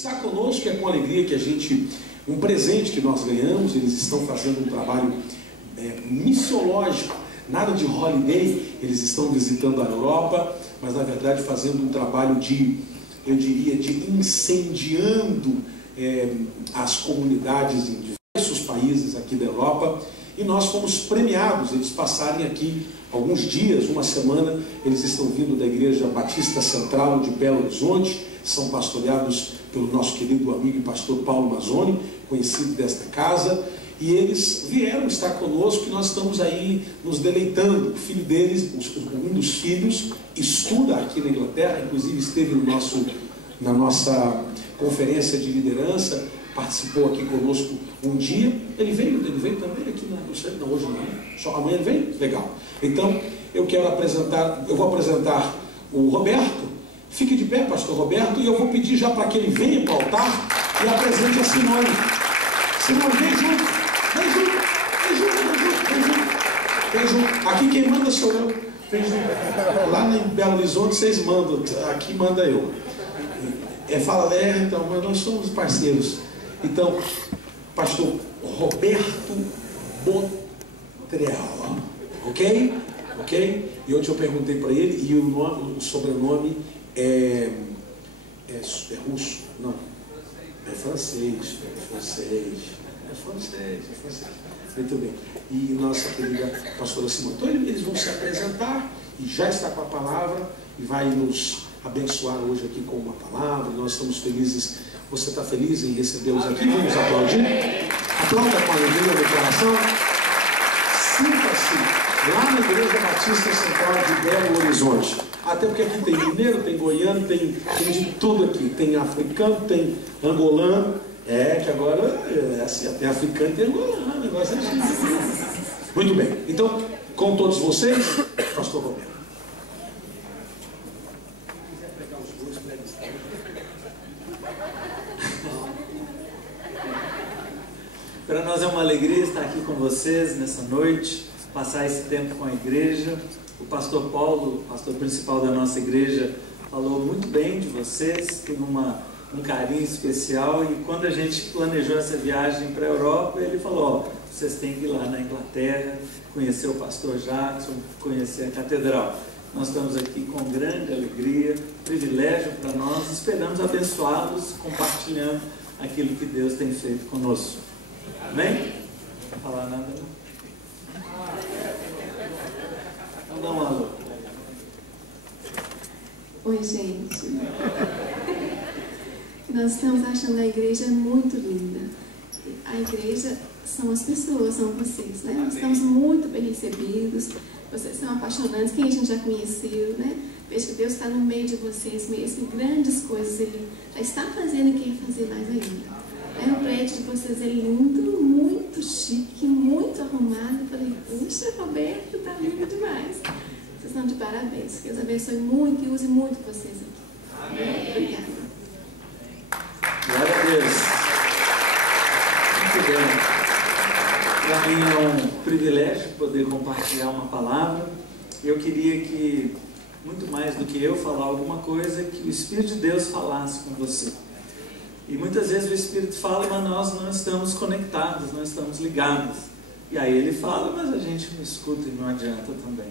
Está conosco, é com alegria que a gente, um presente que nós ganhamos. Eles estão fazendo um trabalho missiológico, nada de holiday. Eles estão visitando a Europa, mas na verdade fazendo um trabalho de, eu diria, de incendiando as comunidades em diversos países aqui da Europa. E nós fomos premiados, eles passarem aqui alguns dias, uma semana. Eles estão vindo da Igreja Batista Central de Belo Horizonte, são pastoreados pelo nosso querido amigo e pastor Paulo Mazzoni, conhecido desta casa, e eles vieram estar conosco e nós estamos aí nos deleitando. O filho deles, um dos filhos, estuda aqui na Inglaterra, inclusive esteve na nossa conferência de liderança, participou aqui conosco um dia. Ele veio também aqui não, hoje não, só amanhã ele vem? Legal. Então, eu vou apresentar o Roberto. Fique de pé, pastor Roberto, e eu vou pedir já para que ele venha para o altar e apresente a Simone. Simone, vem junto. Aqui quem manda sou eu. Vem junto. Lá em Belo Horizonte vocês mandam, aqui manda eu. Fala, então, mas nós somos parceiros. Então, pastor Roberto Botrel, ok? E ontem eu perguntei para ele, e o sobrenome é russo? Não, é francês. Muito bem. E nossa querida pastora Simone. Então eles vão se apresentar, e já está com a palavra, e vai nos abençoar hoje aqui com uma palavra. Nós estamos felizes. Você está feliz em recebê-los aqui? Vamos aplaudir? Aplauda com alegria no coração. Sinta-se lá na Igreja Batista Central de Belo Horizonte. Até porque aqui tem mineiro, tem goiano, tem de tudo aqui. Tem africano, tem angolano. Que agora é assim, até africano tem angolano. O negócio é assim. Muito bem. Então, com todos vocês, pastor Roberto. Para nós é uma alegria estar aqui com vocês nessa noite, passar esse tempo com a igreja. O pastor Paulo, pastor principal da nossa igreja, falou muito bem de vocês, tem um carinho especial. E quando a gente planejou essa viagem para a Europa, ele falou: vocês têm que ir lá na Inglaterra, conhecer o pastor Jackson, conhecer a catedral. Nós estamos aqui com grande alegria, privilégio para nós, esperamos abençoá-los, compartilhando aquilo que Deus tem feito conosco. Amém? Não vou falar nada, não? Então dá um alô. Oi, gente. Nós estamos achando a igreja muito linda. A igreja são as pessoas, são vocês, né? Nós estamos muito bem recebidos. Vocês são apaixonantes. Quem a gente já conheceu, né? Vejo que Deus está no meio de vocês mesmo. Grandes coisas Ele já está fazendo e quer fazer mais ainda. O prédio de vocês é lindo, muito chique, muito arrumado. Eu falei: puxa, Roberto, tá lindo demais. Vocês estão de parabéns. Que Deus abençoe muito e use muito vocês aqui. Amém. Obrigada. Glória a Deus. Muito bem. Para mim é um privilégio poder compartilhar uma palavra. Eu queria que, muito mais do que eu falar alguma coisa, que o Espírito de Deus falasse com você. E muitas vezes o Espírito fala, mas nós não estamos conectados, não estamos ligados. E aí ele fala, mas a gente não escuta e não adianta também.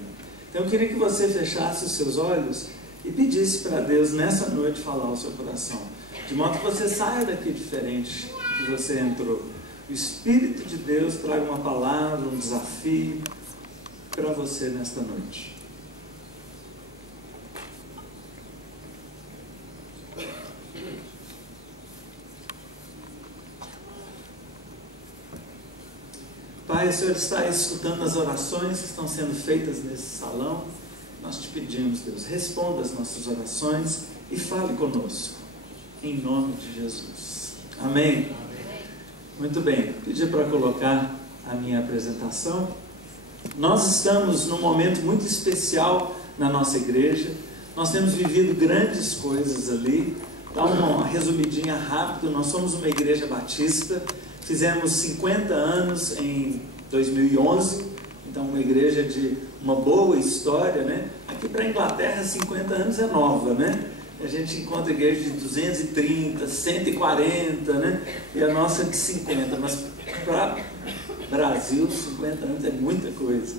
Então eu queria que você fechasse os seus olhos e pedisse para Deus nessa noite falar ao seu coração. De modo que você saia daqui diferente que você entrou. O Espírito de Deus traga uma palavra, um desafio para você nesta noite. Pai, o Senhor está escutando as orações que estão sendo feitas nesse salão. Nós te pedimos, Deus, responda as nossas orações e fale conosco, em nome de Jesus. Amém? Muito bem, pedi para colocar a minha apresentação. Nós estamos num momento muito especial na nossa igreja. Nós temos vivido grandes coisas ali. Dá uma resumidinha rápida. Nós somos uma igreja batista. Fizemos 50 anos em 2011, então uma igreja de uma boa história, né? Aqui para a Inglaterra 50 anos é nova, né? a gente encontra igrejas de 230, 140, né? E a nossa de 50, mas para Brasil, 50 anos é muita coisa.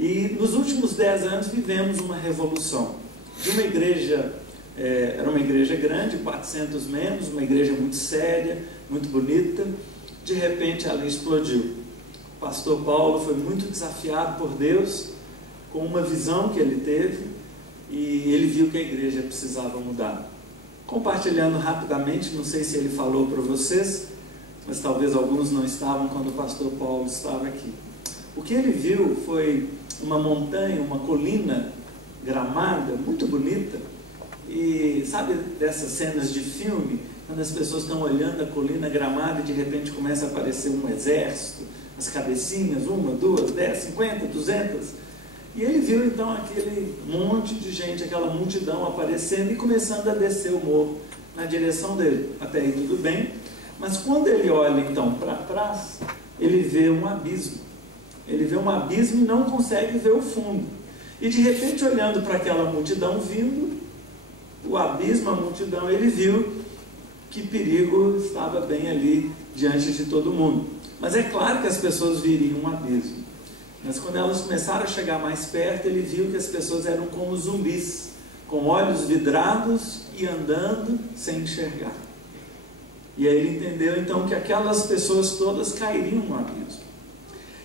E nos últimos 10 anos vivemos uma revolução. De uma igreja, era uma igreja grande, 400 membros, uma igreja muito séria, muito bonita, de repente ela explodiu. O pastor Paulo foi muito desafiado por Deus com uma visão que ele teve e ele viu que a igreja precisava mudar. Compartilhando rapidamente, não sei se ele falou para vocês, mas talvez alguns não estavam quando o pastor Paulo estava aqui. O que ele viu foi uma montanha, uma colina gramada, muito bonita, e sabe dessas cenas de filme, quando as pessoas estão olhando a colina gramada e de repente começa a aparecer um exército, as cabecinhas, 1, 2, 10, 50, 200, e ele viu então aquele monte de gente, aquela multidão aparecendo e começando a descer o morro na direção dele. Até aí tudo bem, mas quando ele olha então para trás, ele vê um abismo. Ele vê um abismo e não consegue ver o fundo. E de repente, olhando para aquela multidão vindo, o abismo, a multidão, ele viu que perigo estava bem ali diante de todo mundo. Mas é claro que as pessoas viriam um abismo. Mas quando elas começaram a chegar mais perto, ele viu que as pessoas eram como zumbis, com olhos vidrados e andando sem enxergar. E aí ele entendeu então que aquelas pessoas todas cairiam no abismo.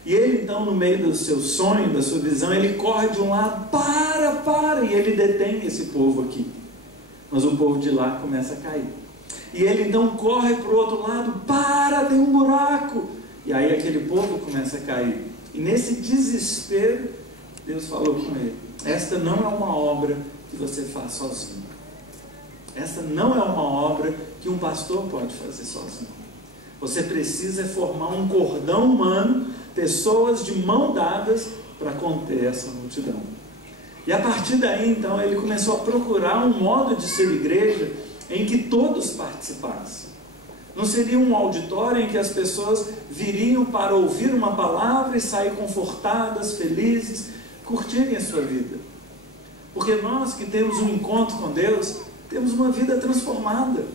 E ele então, no meio do seu sonho, da sua visão, ele corre de um lado, para, e ele detém esse povo aqui. Mas o povo de lá começa a cair. E ele então corre para o outro lado, tem um buraco. E aí aquele povo começa a cair. E nesse desespero, Deus falou com ele: esta não é uma obra que você faz sozinho. Esta não é uma obra que um pastor pode fazer sozinho. Você precisa formar um cordão humano, pessoas de mão dadas para conter essa multidão. E a partir daí, então, ele começou a procurar um modo de ser igreja em que todos participassem. Não seria um auditório em que as pessoas viriam para ouvir uma palavra e sair confortadas, felizes, curtirem a sua vida. Porque nós que temos um encontro com Deus, temos uma vida transformada.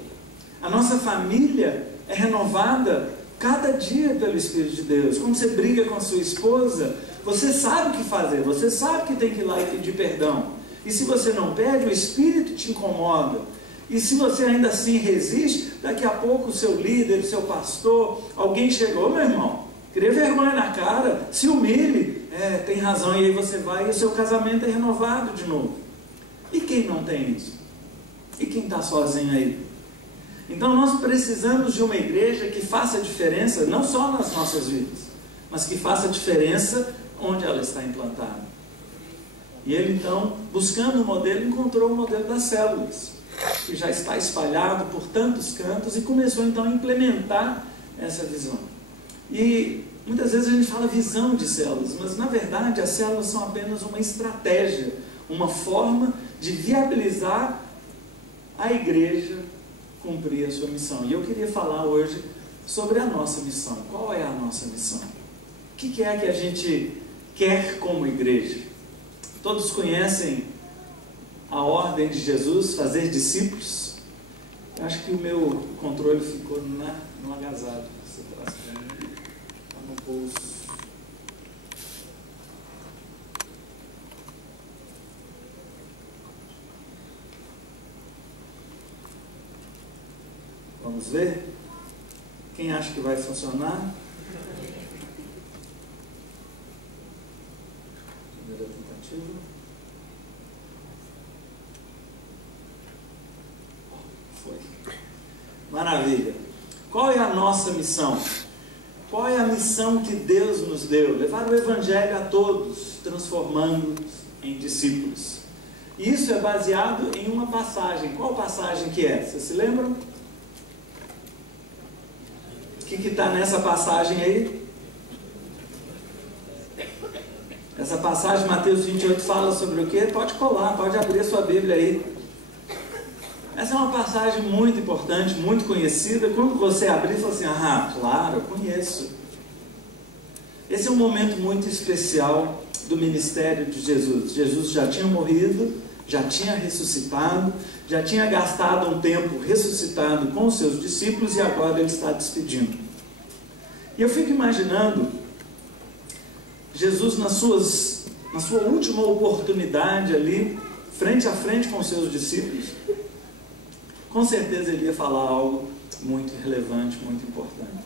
A nossa família é renovada cada dia pelo Espírito de Deus. Quando você briga com a sua esposa, você sabe o que fazer, você sabe que tem que ir lá e pedir perdão. E se você não pede, o Espírito te incomoda. E se você ainda assim resiste, daqui a pouco o seu líder, o seu pastor, alguém chegou: meu irmão, cria vergonha na cara, se humilhe, tem razão, e aí você vai e o seu casamento é renovado de novo. E quem não tem isso? E quem está sozinho aí? Então nós precisamos de uma igreja que faça diferença, não só nas nossas vidas, mas que faça diferença onde ela está implantada. E ele então, buscando o modelo, encontrou o modelo das células, que já está espalhado por tantos cantos, e começou então a implementar essa visão. E muitas vezes a gente fala visão de células, mas na verdade as células são apenas uma estratégia, uma forma de viabilizar a igreja cumprir a sua missão. E eu queria falar hoje sobre a nossa missão. Qual é a nossa missão? O que é que a gente quer como igreja? Todos conhecem a ordem de Jesus, fazer discípulos? Eu acho que o meu controle ficou no agasalho. Você traz para mim, está no bolso. Vamos ver? Quem acha que vai funcionar? Primeira tentativa. Foi. Maravilha. Qual é a nossa missão? Qual é a missão que Deus nos deu? Levar o Evangelho a todos, transformando-os em discípulos. E isso é baseado em uma passagem. Qual passagem que é? Vocês se lembram? O que está nessa passagem aí? Essa passagem, Mateus 28, fala sobre o quê? Pode colar, pode abrir a sua Bíblia aí. Essa é uma passagem muito importante, muito conhecida. Quando você abrir, você fala assim: claro, eu conheço. Esse é um momento muito especial do ministério de Jesus. Jesus já tinha morrido, já tinha ressuscitado, já tinha gastado um tempo ressuscitado com os seus discípulos e agora ele está despedindo. E eu fico imaginando Jesus na sua última oportunidade ali, frente a frente com os seus discípulos. Com certeza ele ia falar algo muito relevante, muito importante.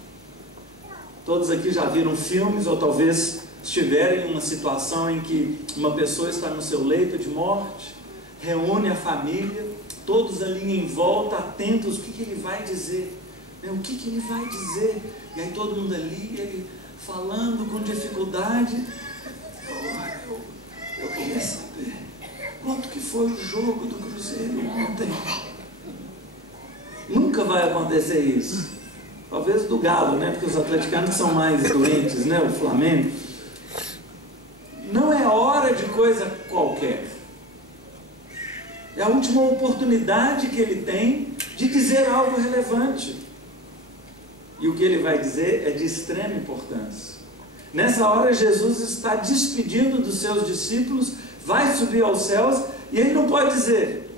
Todos aqui já viram filmes, ou talvez estiverem em uma situação em que uma pessoa está no seu leito de morte, reúne a família, todos ali em volta, atentos, o que ele vai dizer? O que ele vai dizer? E aí todo mundo ali, ele falando com dificuldade. Eu queria saber quanto que foi o jogo do Cruzeiro ontem. Nunca vai acontecer isso. Talvez do Galo, né? Porque os atleticanos são mais doentes, né? O Flamengo. Não é hora de coisa qualquer. É a última oportunidade que ele tem de dizer algo relevante. E o que ele vai dizer é de extrema importância. Nessa hora Jesus está despedindo dos seus discípulos, vai subir aos céus e ele não pode dizer: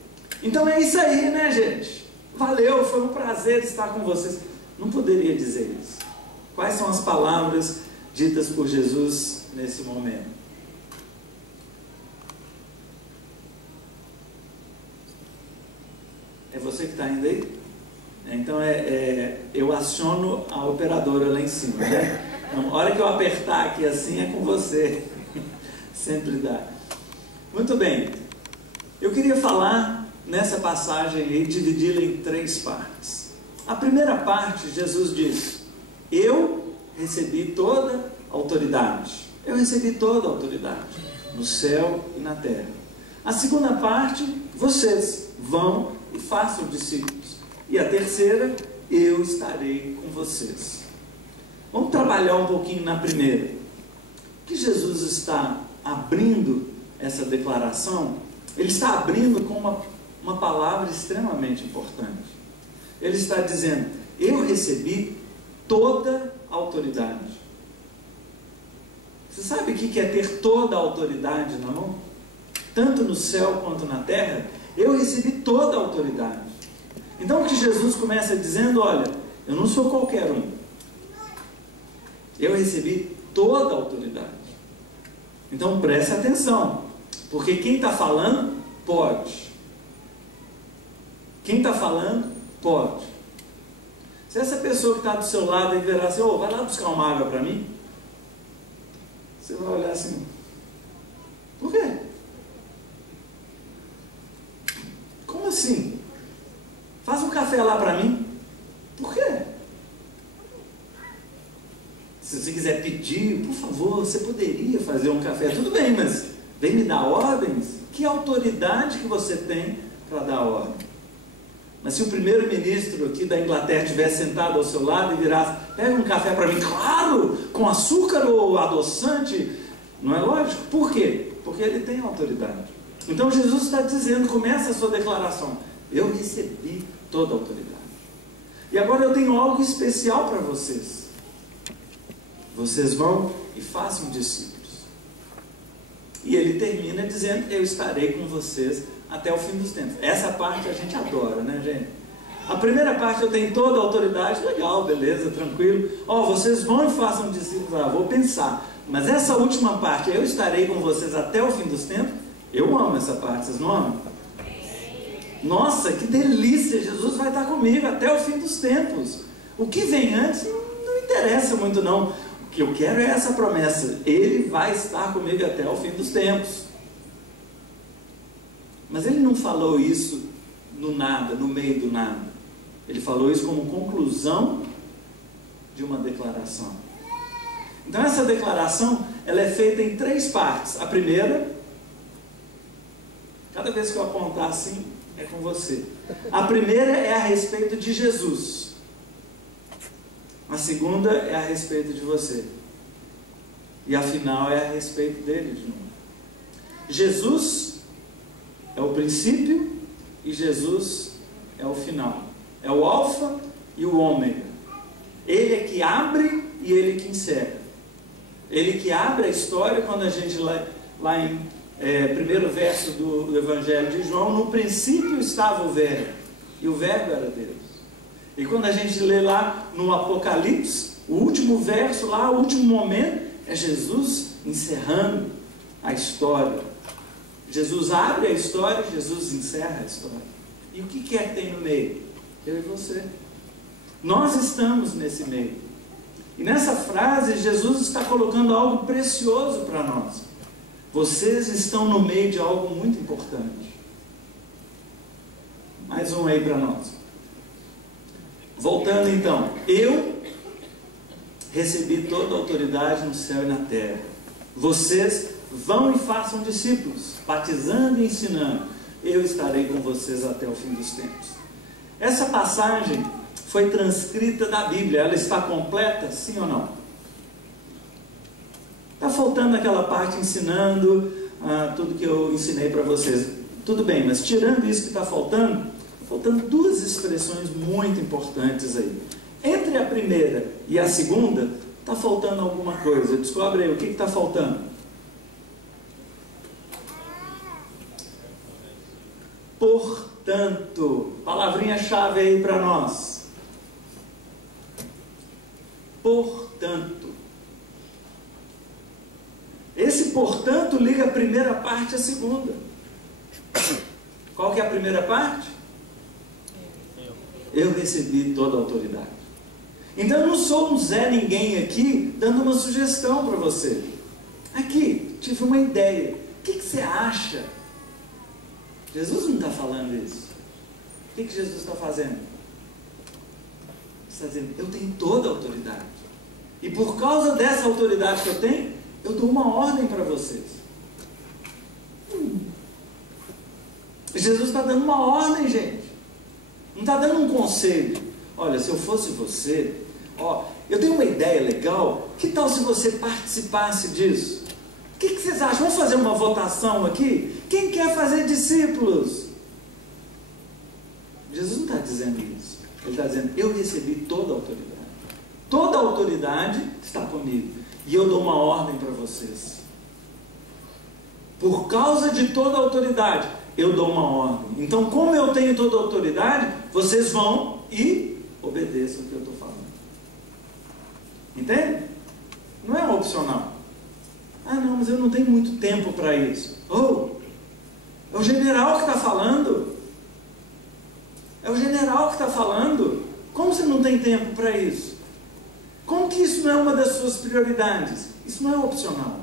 então é isso aí, né, gente? Valeu, foi um prazer estar com vocês. Não poderia dizer isso. Quais são as palavras ditas por Jesus nesse momento? É você que está indo aí? Então eu aciono a operadora lá em cima, né? Então, a hora que eu apertar aqui assim é com você. Sempre dá. Muito bem. Eu queria falar nessa passagem aí, dividi-la em 3 partes. A primeira parte, Jesus diz: eu recebi toda a autoridade. Eu recebi toda a autoridade no céu e na terra. A segunda parte, vocês vão e façam discípulos. E a terceira, eu estarei com vocês. Vamos trabalhar um pouquinho na primeira. Que Jesus está abrindo essa declaração, ele está abrindo com uma palavra extremamente importante. Ele está dizendo: eu recebi toda a autoridade. Você sabe o que é ter toda a autoridade na mão? Tanto no céu quanto na terra, eu recebi toda a autoridade. Então o que Jesus começa dizendo: olha, eu não sou qualquer um. Eu recebi toda a autoridade. Então preste atenção, porque quem está falando, pode. Quem está falando, pode. Se essa pessoa que está do seu lado e virar assim: vai lá buscar uma água para mim, você vai olhar assim: por quê? Como assim? Faz um café lá para mim. Por quê? Se você quiser pedir, por favor, você poderia fazer um café. Tudo bem, mas vem me dar ordens? Que autoridade que você tem para dar ordem? Mas se o primeiro-ministro aqui da Inglaterra estivesse sentado ao seu lado e virasse: pega um café para mim, claro, com açúcar ou adoçante, não é lógico? Por quê? Porque ele tem autoridade. Então Jesus está dizendo, começa a sua declaração: eu recebi toda a autoridade. E agora eu tenho algo especial para vocês. Vocês vão e façam discípulos. E ele termina dizendo: eu estarei com vocês até o fim dos tempos. Essa parte a gente adora, né, gente? A primeira parte: eu tenho toda a autoridade. Legal, beleza, tranquilo. Vocês vão e façam discípulos. Vou pensar. Mas essa última parte: eu estarei com vocês até o fim dos tempos. Eu amo essa parte, vocês não amam? Nossa, que delícia! Jesus vai estar comigo até o fim dos tempos. O que vem antes não interessa muito não. O que eu quero é essa promessa: ele vai estar comigo até o fim dos tempos. Mas ele não falou isso no nada, no meio do nada. Ele falou isso como conclusão de uma declaração. Então essa declaração, ela é feita em 3 partes. A primeira, cada vez que eu apontar assim, é com você. A primeira é a respeito de Jesus. A segunda é a respeito de você. E a final é a respeito dele de novo. Jesus é o princípio e Jesus é o final. É o alfa e o ômega. Ele é que abre e ele que encerra. Ele que abre a história quando a gente lá em primeiro verso do Evangelho de João, no princípio estava o Verbo, e o Verbo era Deus. E quando a gente lê lá no Apocalipse, o último verso lá, o último momento, é Jesus encerrando a história. Jesus abre a história, Jesus encerra a história. E o que é que tem no meio? Eu e você. Nós estamos nesse meio. E nessa frase, Jesus está colocando algo precioso para nós. Vocês estão no meio de algo muito importante. Mais um aí para nós. Voltando então. Eu recebi toda a autoridade no céu e na terra. Vocês vão e façam discípulos, batizando e ensinando. Eu estarei com vocês até o fim dos tempos. Essa passagem foi transcrita da Bíblia. Ela está completa, sim ou não? Está faltando aquela parte ensinando tudo que eu ensinei para vocês. Tudo bem, mas tirando isso que está faltando duas expressões muito importantes aí. Entre a primeira e a segunda, está faltando alguma coisa. Descobre aí o que está faltando. Portanto, palavrinha-chave aí para nós. Portanto. Esse portanto liga a primeira parte à segunda. Qual que é a primeira parte? Eu recebi toda a autoridade. Então eu não sou um Zé Ninguém aqui dando uma sugestão para você. Aqui, tive uma ideia. O que você acha? Jesus não está falando isso. O que Jesus está fazendo? Ele está dizendo, eu tenho toda a autoridade. E por causa dessa autoridade que eu tenho, eu dou uma ordem para vocês. Jesus está dando uma ordem, gente. Não está dando um conselho. Olha, se eu fosse você, eu tenho uma ideia legal. Que tal se você participasse disso? O que vocês acham? Vamos fazer uma votação aqui? Quem quer fazer discípulos? Jesus não está dizendo isso. Ele está dizendo, eu recebi toda a autoridade. Toda a autoridade está comigo. E eu dou uma ordem para vocês. Por causa de toda a autoridade, eu dou uma ordem. Então, como eu tenho toda a autoridade, vocês vão e obedeçam o que eu estou falando. Entende? Não é opcional. Ah, não, mas eu não tenho muito tempo para isso. É o general que está falando. É o general que está falando. Como você não tem tempo para isso? Como que isso não é uma das suas prioridades? Isso não é opcional.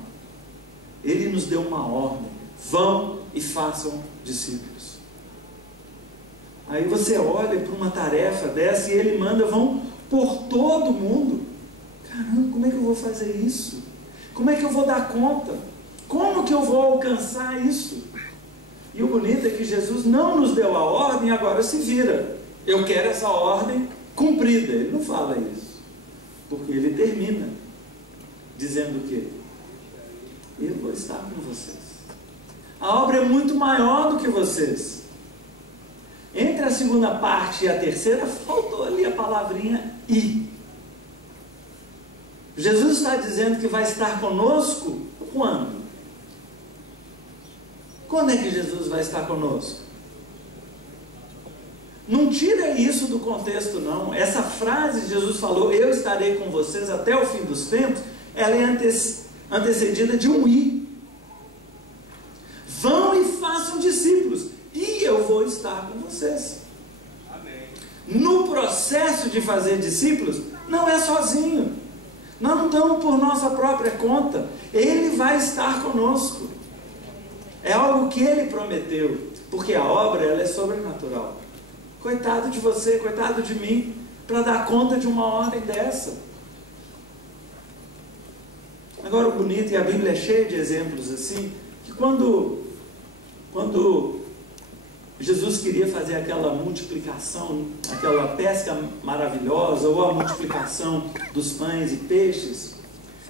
Ele nos deu uma ordem. Vão e façam discípulos. Aí você olha para uma tarefa dessa e ele manda, vão por todo mundo. Caramba, como é que eu vou fazer isso? Como é que eu vou dar conta? Como que eu vou alcançar isso? E o bonito é que Jesus não nos deu a ordem e agora se vira. Eu quero essa ordem cumprida. Ele não fala isso. Porque ele termina dizendo o quê? Eu vou estar com vocês. A obra é muito maior do que vocês. Entre a segunda parte e a terceira, faltou ali a palavrinha e. Jesus está dizendo que vai estar conosco quando? Quando é que Jesus vai estar conosco? Não tira isso do contexto, não. Essa frase Jesus falou, eu estarei com vocês até o fim dos tempos, ela é antecedida de um i. Vão e façam discípulos, e eu vou estar com vocês. Amém. No processo de fazer discípulos, não é sozinho. Nós não estamos por nossa própria conta. Ele vai estar conosco. É algo que Ele prometeu, porque a obra ela é sobrenatural. Coitado de você, coitado de mim, para dar conta de uma ordem dessa. Agora o bonito, e a Bíblia é cheia de exemplos assim, que quando Jesus queria fazer aquela multiplicação, aquela pesca maravilhosa, ou a multiplicação dos pães e peixes,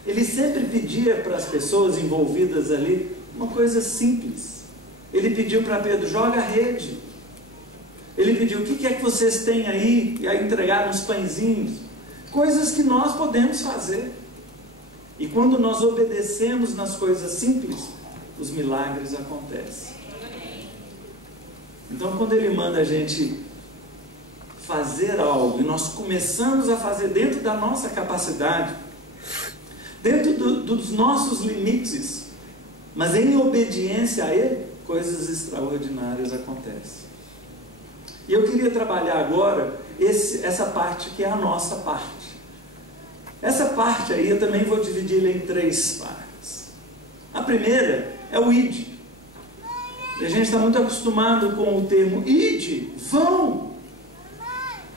Ele sempre pedia para as pessoas envolvidas ali uma coisa simples. Ele pediu para Pedro, joga a rede. Ele pediu, o que é que vocês têm aí? E aí entregaram uns pãezinhos. Coisas que nós podemos fazer. E quando nós obedecemos nas coisas simples, os milagres acontecem. Então, quando Ele manda a gente fazer algo, e nós começamos a fazer dentro da nossa capacidade, dentro dos nossos limites, mas em obediência a Ele, coisas extraordinárias acontecem. E eu queria trabalhar agora essa parte que é a nossa parte. Essa parte aí eu também vou dividi-la em 3 partes. A primeira é o ide. E a gente está muito acostumado com o termo ide, vão.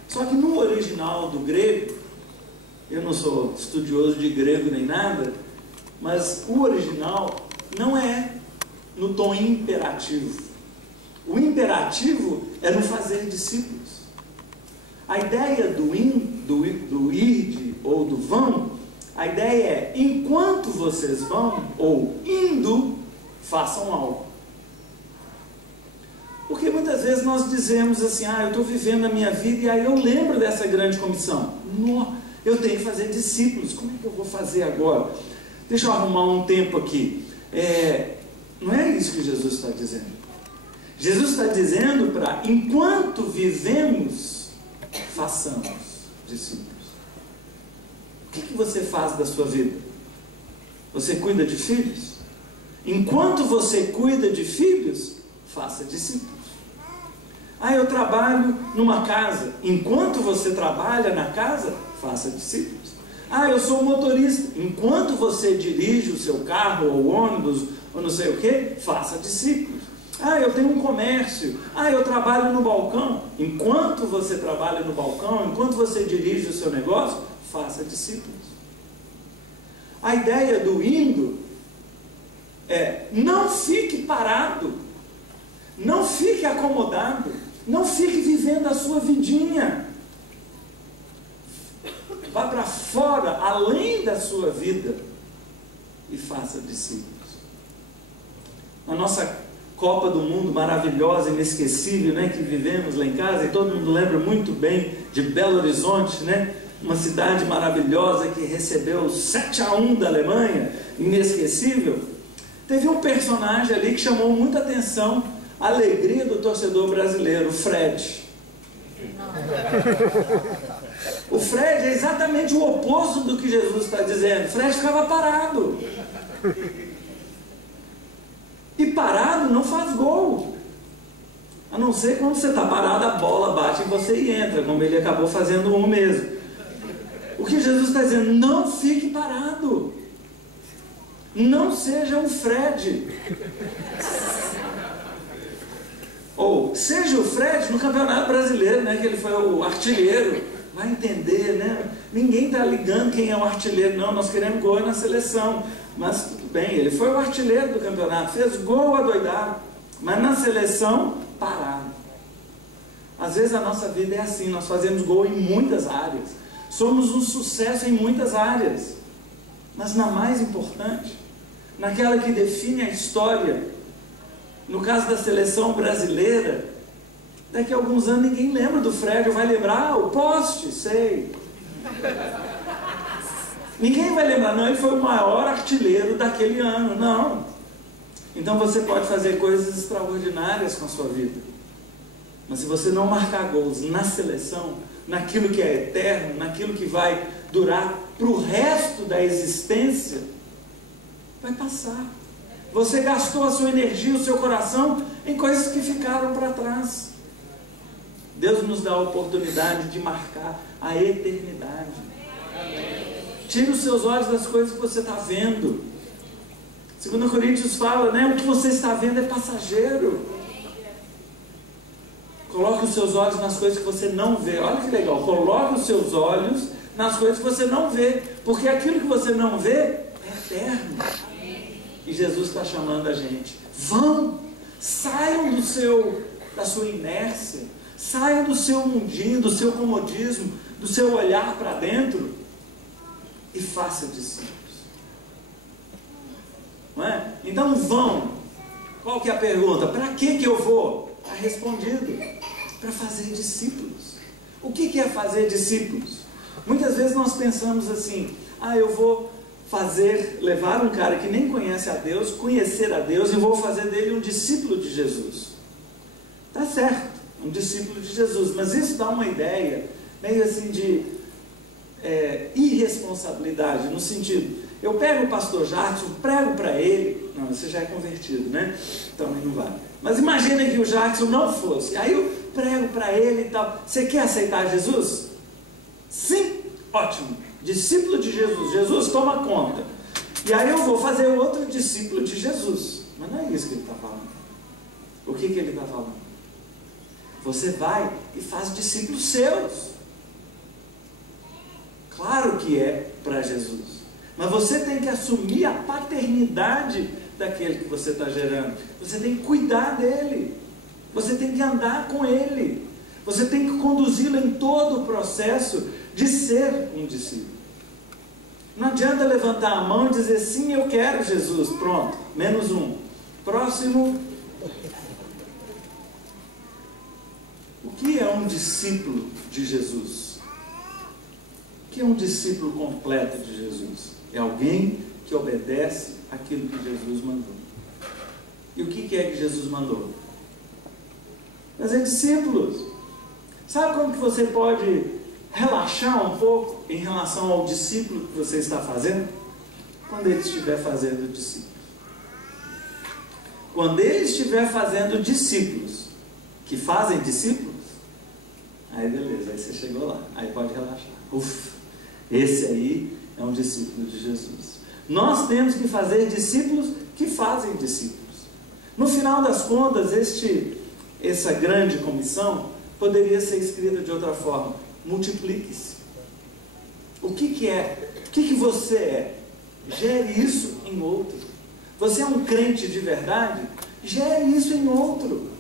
Só que no original do grego, eu não sou estudioso de grego nem nada, mas o original não é no tom imperativo. O imperativo é no fazer discípulos. A ideia do ide ou do vão, a ideia é, enquanto vocês vão, ou indo, façam algo. Porque muitas vezes nós dizemos assim, eu estou vivendo a minha vida e aí eu lembro dessa grande comissão. Eu tenho que fazer discípulos, como é que eu vou fazer agora? Deixa eu arrumar um tempo aqui. Não é isso que Jesus está dizendo. Jesus está dizendo para, enquanto vivemos, façamos discípulos. O que você faz da sua vida? Você cuida de filhos? Enquanto você cuida de filhos, faça discípulos. Eu trabalho numa casa. Enquanto você trabalha na casa, faça discípulos. Eu sou motorista. Enquanto você dirige o seu carro ou ônibus ou não sei o que, faça discípulos. Eu tenho um comércio. Eu trabalho no balcão. Enquanto você trabalha no balcão, enquanto você dirige o seu negócio, faça discípulos. A ideia do indo é, não fique parado, não fique acomodado, não fique vivendo a sua vidinha. Vá para fora, além da sua vida, e faça discípulos. Na nossa Copa do Mundo maravilhosa, inesquecível, né, que vivemos lá em casa, e todo mundo lembra muito bem de Belo Horizonte, né, uma cidade maravilhosa que recebeu 7-1 da Alemanha, inesquecível. Teve um personagem ali que chamou muita atenção, a alegria do torcedor brasileiro, o Fred. O Fred é exatamente o oposto do que Jesus está dizendo. O Fred ficava parado. E parado não faz gol. A não ser quando você está parado, a bola bate em você e entra, como ele acabou fazendo um mesmo. O que Jesus está dizendo? Não fique parado. Não seja um Fred. Ou seja o Fred no Campeonato Brasileiro, né, que ele foi o artilheiro. Vai entender, né? Ninguém está ligando quem é o artilheiro. Não, nós queremos gol na seleção. Mas tudo bem, ele foi o artilheiro do campeonato, fez gol adoidado, mas na seleção, parado. Às vezes a nossa vida é assim, nós fazemos gol em muitas áreas, somos um sucesso em muitas áreas, mas na mais importante, naquela que define a história, no caso da seleção brasileira, daqui a alguns anos ninguém lembra do Fred, vai lembrar, o poste, sei. Ninguém vai lembrar, não, ele foi o maior artilheiro daquele ano, não. Então você pode fazer coisas extraordinárias com a sua vida, mas se você não marcar gols na seleção, naquilo que é eterno, naquilo que vai durar para o resto da existência, vai passar. Você gastou a sua energia, o seu coração em coisas que ficaram para trás. Deus nos dá a oportunidade de marcar a eternidade. Tire os seus olhos das coisas que você está vendo. 2 Coríntios fala, né? O que você está vendo é passageiro. Coloque os seus olhos nas coisas que você não vê. Olha que legal. Coloque os seus olhos nas coisas que você não vê. Porque aquilo que você não vê é eterno. E Jesus está chamando a gente. Vão! Saiam da sua inércia. Saiam do seu mundinho, do seu comodismo, do seu olhar para dentro. E faça discípulos. Não é? Então vão. Qual que é a pergunta? Para que eu vou? Está respondido. Para fazer discípulos. O que é fazer discípulos? Muitas vezes nós pensamos assim, eu vou levar um cara que nem conhece a Deus, conhecer a Deus, e vou fazer dele um discípulo de Jesus. Tá certo, um discípulo de Jesus, mas isso dá uma ideia meio assim de irresponsabilidade, no sentido, eu pego o pastor Jackson, prego para ele, não, você já é convertido, né? Então não vale. Mas imagina que o Jackson não fosse, aí eu prego para ele e tal, você quer aceitar Jesus? Sim, ótimo, discípulo de Jesus, Jesus toma conta, e aí eu vou fazer outro discípulo de Jesus, mas não é isso que ele está falando. O que ele está falando? Você vai e faz discípulos seus. Claro que é para Jesus, mas você tem que assumir a paternidade daquele que você está gerando. Você tem que cuidar dele, você tem que andar com ele, você tem que conduzi-lo em todo o processo de ser um discípulo. Não adianta levantar a mão e dizer sim, eu quero Jesus, pronto, menos um. Próximo. O que é um discípulo de Jesus? O que é um discípulo completo de Jesus? É alguém que obedece aquilo que Jesus mandou. E o que é que Jesus mandou? Fazer discípulos. Sabe como que você pode relaxar um pouco em relação ao discípulo que você está fazendo? Quando ele estiver fazendo discípulos. Quando ele estiver fazendo discípulos que fazem discípulos, aí beleza, aí você chegou lá, aí pode relaxar. Ufa, esse aí é um discípulo de Jesus. Nós temos que fazer discípulos que fazem discípulos. No final das contas, essa grande comissão poderia ser escrita de outra forma: multiplique-se. O que é? O que você é? Gere isso em outro. Você é um crente de verdade? Gere isso em outro.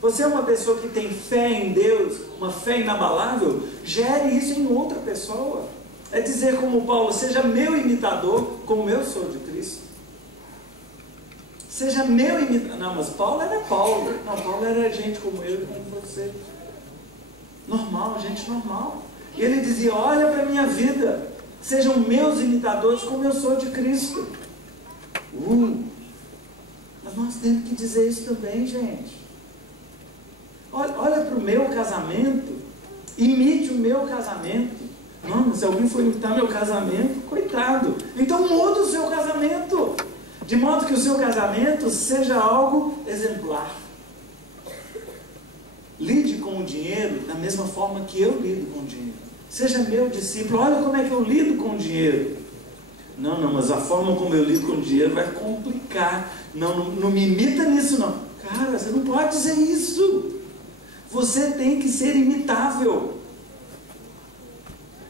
Você é uma pessoa que tem fé em Deus, uma fé inabalável? Gere isso em outra pessoa. É dizer como Paulo: seja meu imitador, como eu sou de Cristo. Seja meu imitador. Não, mas Paulo era Paulo. Não, Paulo era gente como eu e como você. Normal, gente normal. E ele dizia: olha para a minha vida, sejam meus imitadores como eu sou de Cristo. Mas nós temos que dizer isso também, gente. Olha para o meu casamento, imite o meu casamento. Não, mas se alguém for imitar meu casamento, coitado. Então muda o seu casamento, de modo que o seu casamento seja algo exemplar. Lide com o dinheiro da mesma forma que eu lido com o dinheiro. Seja meu discípulo. Olha como é que eu lido com o dinheiro. Não, mas a forma como eu lido com o dinheiro vai complicar. Não me imita nisso não. Cara, você não pode dizer isso. Você tem que ser imitável.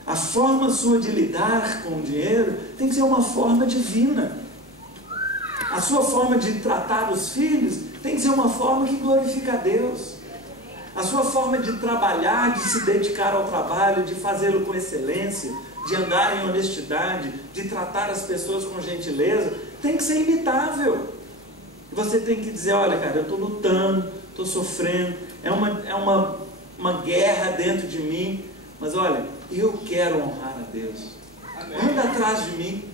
A forma sua de lidar com o dinheiro tem que ser uma forma divina. A sua forma de tratar os filhos tem que ser uma forma que glorifica a Deus. A sua forma de trabalhar, de se dedicar ao trabalho, de fazê-lo com excelência, de andar em honestidade, de tratar as pessoas com gentileza, tem que ser imitável. Você tem que dizer: olha, cara, eu estou lutando, estou sofrendo, é uma guerra dentro de mim, mas olha, eu quero honrar a Deus. Anda atrás de mim,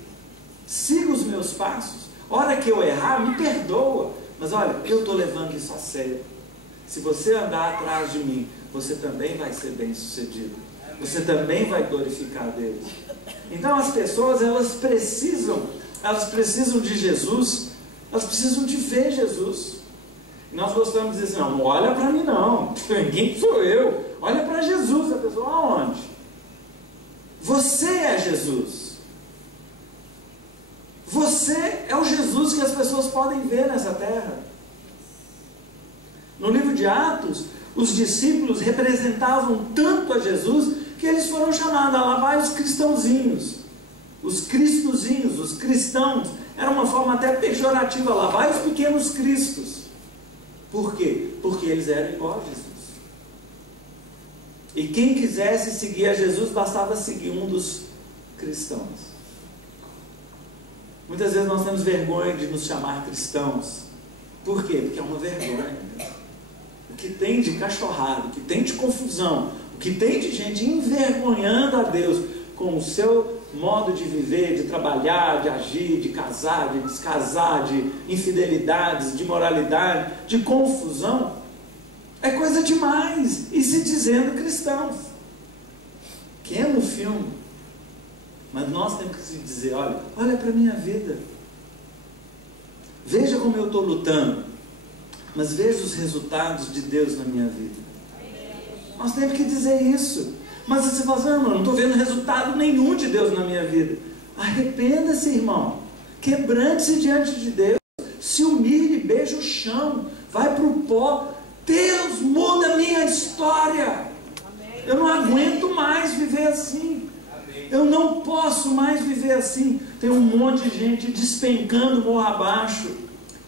siga os meus passos. Hora que eu errar, me perdoa, mas olha, eu estou levando isso a sério. Se você andar atrás de mim, você também vai ser bem sucedido. Você também vai glorificar a Deus. Então as pessoas, elas precisam de Jesus, elas precisam de ver Jesus. E nós gostamos de dizer assim: não olha para mim não, quem sou eu? Olha para Jesus. A pessoa: aonde? Você é Jesus. Você é o Jesus que as pessoas podem ver nessa terra. No livro de Atos, os discípulos representavam tanto a Jesus que eles foram chamados: lá vai os cristãozinhos, os cristozinhos, os cristãos. Era uma forma até pejorativa: lá vai os pequenos cristos. Por quê? Porque eles eram igual a Jesus. E quem quisesse seguir a Jesus, bastava seguir um dos cristãos. Muitas vezes nós temos vergonha de nos chamar cristãos. Por quê? Porque é uma vergonha. O que tem de cachorrado, o que tem de confusão, o que tem de gente envergonhando a Deus com o seu modo de viver, de trabalhar, de agir, de casar, de descasar, de infidelidades, de imoralidade, de confusão, é coisa demais. E se dizendo cristãos, que ama o filme, mas nós temos que se dizer, olha para a minha vida, veja como eu estou lutando, mas veja os resultados de Deus na minha vida. Nós temos que dizer isso. Mas você fala assim, não estou vendo resultado nenhum de Deus na minha vida. Arrependa-se, irmão. Quebrante-se diante de Deus. Se humilhe, beija o chão. Vai para o pó. Deus, muda a minha história. Eu não aguento mais viver assim. Eu não posso mais viver assim. Tem um monte de gente despencando morro abaixo.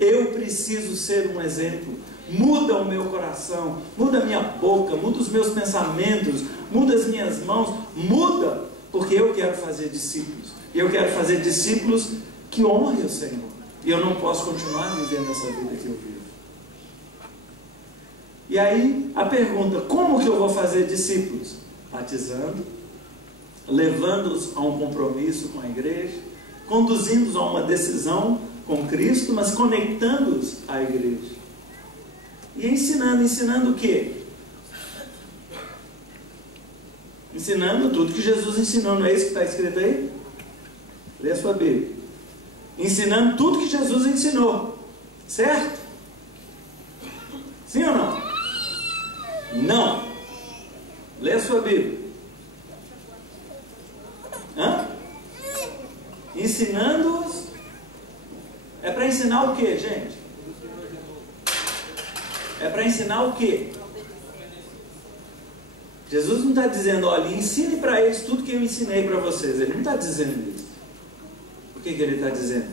Eu preciso ser um exemplo. Muda o meu coração, muda a minha boca, muda os meus pensamentos, muda as minhas mãos, muda, porque eu quero fazer discípulos. E eu quero fazer discípulos que honrem o Senhor. E eu não posso continuar vivendo essa vida que eu vivo. E aí a pergunta, como que eu vou fazer discípulos? Batizando, levando-os a um compromisso com a igreja, conduzindo-os a uma decisão com Cristo, mas conectando-os à igreja. E ensinando o quê? Ensinando tudo que Jesus ensinou, não é isso que está escrito aí? Lê a sua Bíblia. Ensinando tudo que Jesus ensinou, certo? Sim ou não? Não. Lê a sua Bíblia. Hã? Ensinando-os. É para ensinar o quê, gente? É para ensinar o quê? Jesus não está dizendo, olha, ensine para eles tudo que eu ensinei para vocês. Ele não está dizendo isso. O que ele está dizendo?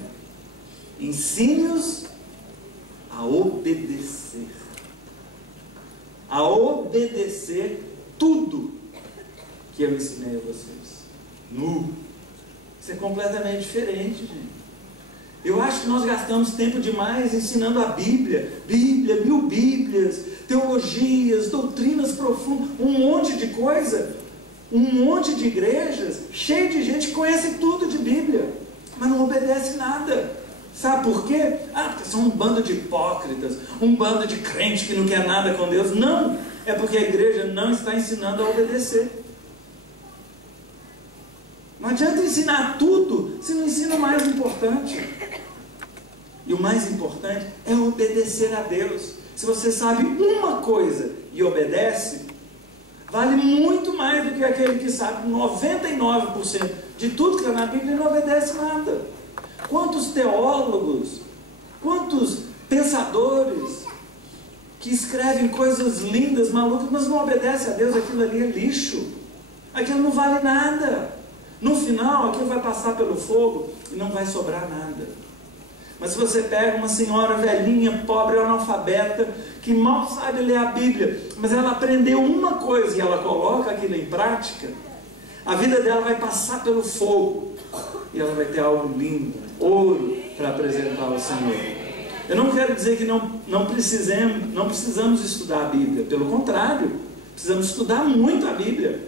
Ensine-os a obedecer. A obedecer tudo que eu ensinei a vocês. Isso é completamente diferente, gente. Eu acho que nós gastamos tempo demais ensinando a Bíblia, 1000 Bíblias, teologias, doutrinas profundas, um monte de coisa, um monte de igrejas, cheio de gente que conhece tudo de Bíblia, mas não obedece nada. Sabe por quê? Porque são um bando de hipócritas, um bando de crente que não quer nada com Deus. Não, é porque a igreja não está ensinando a obedecer. Não adianta ensinar tudo se não ensina o mais importante. E o mais importante é obedecer a Deus. Se você sabe uma coisa e obedece, vale muito mais do que aquele que sabe 99% de tudo que está na Bíblia e não obedece nada. Quantos teólogos, quantos pensadores que escrevem coisas lindas, malucas, mas não obedecem a Deus, aquilo ali é lixo. Aquilo não vale nada. No final, aquilo vai passar pelo fogo e não vai sobrar nada. Mas se você pega uma senhora velhinha, pobre, analfabeta, que mal sabe ler a Bíblia, mas ela aprendeu uma coisa e ela coloca aquilo em prática, a vida dela vai passar pelo fogo e ela vai ter algo lindo, ouro, para apresentar ao Senhor. Eu não quero dizer que não precisamos estudar a Bíblia, pelo contrário, precisamos estudar muito a Bíblia,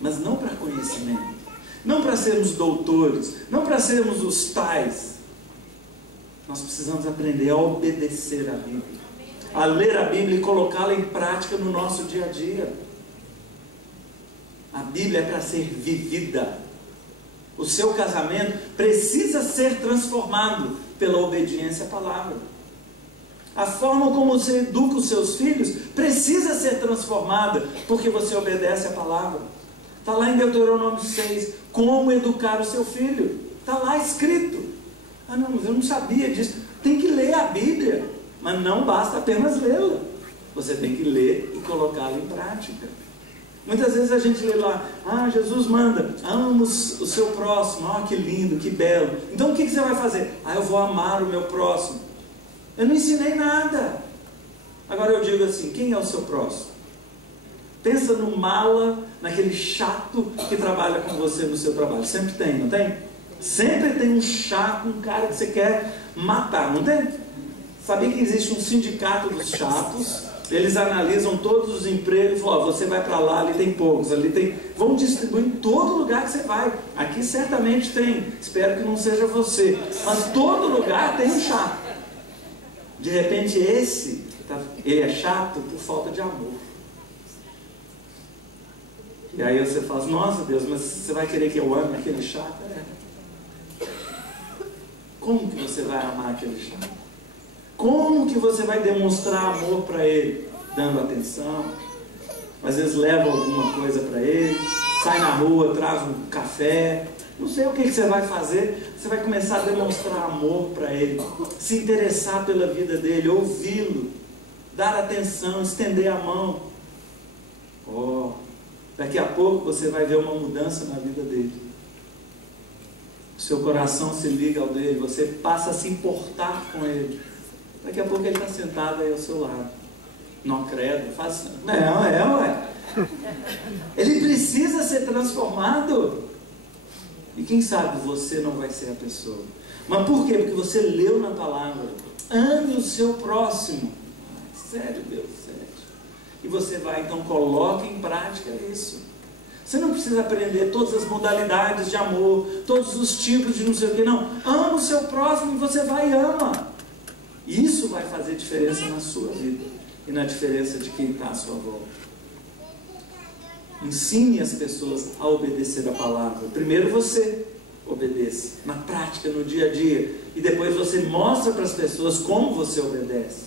mas não para conhecimento, não para sermos doutores, não para sermos os tais. Nós precisamos aprender a obedecer a Bíblia, a ler a Bíblia e colocá-la em prática no nosso dia a dia. A Bíblia é para ser vivida. O seu casamento precisa ser transformado pela obediência à palavra. A forma como você educa os seus filhos precisa ser transformada porque você obedece à palavra. Está lá em Deuteronômio 6, como educar o seu filho. Está lá escrito. Não, mas eu não sabia disso. Tem que ler a Bíblia, mas não basta apenas lê-la. Você tem que ler e colocá-la em prática. Muitas vezes a gente lê lá, Jesus manda, ama o seu próximo, que lindo, que belo. Então o que você vai fazer? Eu vou amar o meu próximo. Eu não ensinei nada. Agora eu digo assim, quem é o seu próximo? Pensa no mala, naquele chato que trabalha com você no seu trabalho. Sempre tem, não tem? Sempre tem um chato, um cara que você quer matar, não tem? Sabia que existe um sindicato dos chatos? Eles analisam todos os empregos e falam, ó, você vai para lá, ali tem poucos, ali tem... Vão distribuir em todo lugar que você vai. Aqui certamente tem, espero que não seja você. Mas todo lugar tem um chato. De repente ele é chato por falta de amor. E aí você fala, nossa Deus, mas você vai querer que eu ame aquele chato? Como que você vai amar aquele chato? Como que você vai demonstrar amor para ele? Dando atenção, às vezes leva alguma coisa para ele, sai na rua, traz um café, não sei o que você vai fazer. Você vai começar a demonstrar amor para ele, se interessar pela vida dele, ouvi-lo, dar atenção, estender a mão. Daqui a pouco você vai ver uma mudança na vida dele. O seu coração se liga ao dele, você passa a se importar com ele. Daqui a pouco ele está sentado aí ao seu lado. Não credo, faz... Não, ué. Ele precisa ser transformado. E quem sabe você não vai ser a pessoa. Mas por quê? Porque você leu na palavra. Ame o seu próximo. Sério, Deus, sério. E você vai, então, coloque em prática isso. Você não precisa aprender todas as modalidades de amor, todos os tipos de não sei o que, não. Ama o seu próximo e você vai e ama. Isso vai fazer diferença na sua vida e na diferença de quem está à sua volta. Ensine as pessoas a obedecer a palavra. Primeiro você obedece, na prática, no dia a dia. E depois você mostra para as pessoas como você obedece.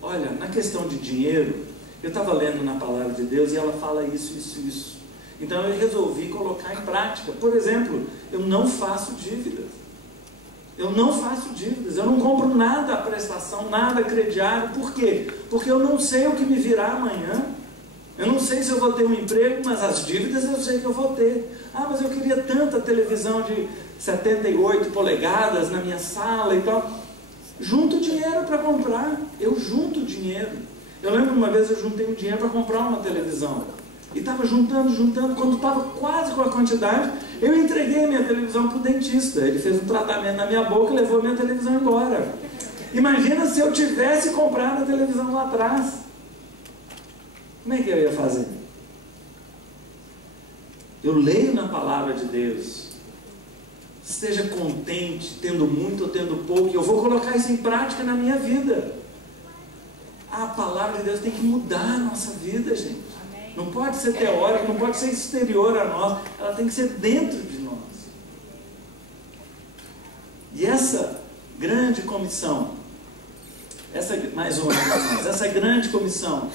Olha, na questão de dinheiro, eu estava lendo na palavra de Deus e ela fala isso. Então eu resolvi colocar em prática. Por exemplo, eu não faço dívidas. Eu não compro nada à prestação, nada crediário. Por quê? Porque eu não sei o que me virá amanhã. Eu não sei se eu vou ter um emprego, mas as dívidas eu sei que eu vou ter. Mas eu queria tanta televisão de 78 polegadas na minha sala e tal. Junto dinheiro para comprar. Eu junto dinheiro. Eu lembro uma vez eu juntei um dinheiro para comprar uma televisão. E estava juntando, quando estava quase com a quantidade, eu entreguei a minha televisão para o dentista. Ele fez um tratamento na minha boca e levou a minha televisão embora. Imagina se eu tivesse comprado a televisão lá atrás. Como é que eu ia fazer? Eu leio na palavra de Deus. Esteja contente, tendo muito ou tendo pouco, e eu vou colocar isso em prática na minha vida. A palavra de Deus tem que mudar a nossa vida, gente. Não pode ser teórica, não pode ser exterior a nós, ela tem que ser dentro de nós. E essa grande comissão, essa grande comissão,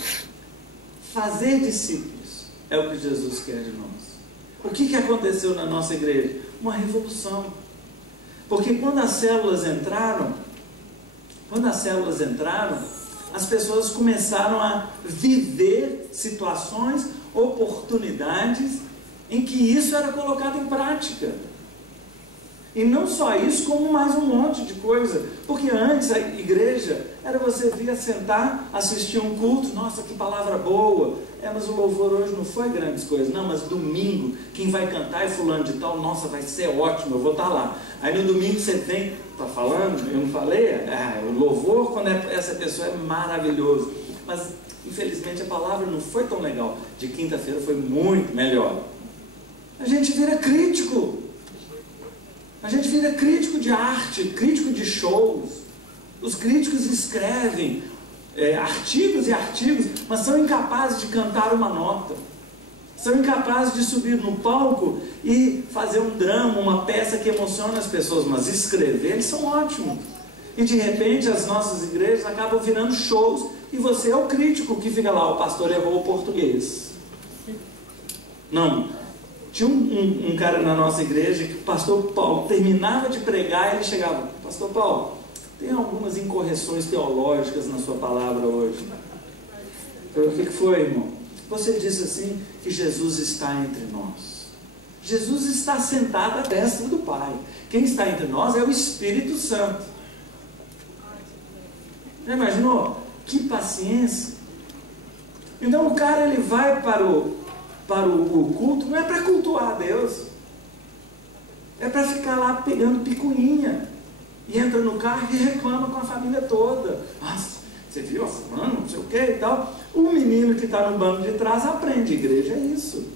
fazer discípulos, é o que Jesus quer de nós. O que aconteceu na nossa igreja? Uma revolução. Porque quando as células entraram, as pessoas começaram a viver situações, oportunidades em que isso era colocado em prática. E não só isso, como mais um monte de coisa. Porque antes a igreja era você vir sentar, assistir um culto, nossa, que palavra boa. Mas o louvor hoje não foi grandes coisas. Não, mas domingo, quem vai cantar é fulano de tal, nossa, vai ser ótimo, eu vou estar lá. Aí no domingo você vem, está falando, eu não falei? O louvor, quando essa pessoa é maravilhoso. Mas, infelizmente, a palavra não foi tão legal. De quinta-feira foi muito melhor. A gente vira crítico. A gente vira crítico de arte, crítico de shows. Os críticos escrevem artigos e artigos, mas são incapazes de cantar uma nota. São incapazes de subir no palco e fazer um drama, uma peça que emociona as pessoas, mas escrever, eles são ótimos. E de repente as nossas igrejas acabam virando shows e você é o crítico que fica lá, o pastor errou o português. Não. Tinha um cara na nossa igreja que o pastor Paulo terminava de pregar e ele chegava, pastor Paulo, tem algumas incorreções teológicas na sua palavra hoje. O que foi, irmão? Você disse assim que Jesus está entre nós. Jesus está sentado à destra do Pai. Quem está entre nós é o Espírito Santo. Já imaginou? Que paciência. Então o cara ele vai para o culto, não é para cultuar a Deus. É para ficar lá pegando picuinha. e entra no carro e reclama com a família toda. Nossa, você viu a fulano, não sei o que e tal. O menino que está no banco de trás aprende, igreja é isso.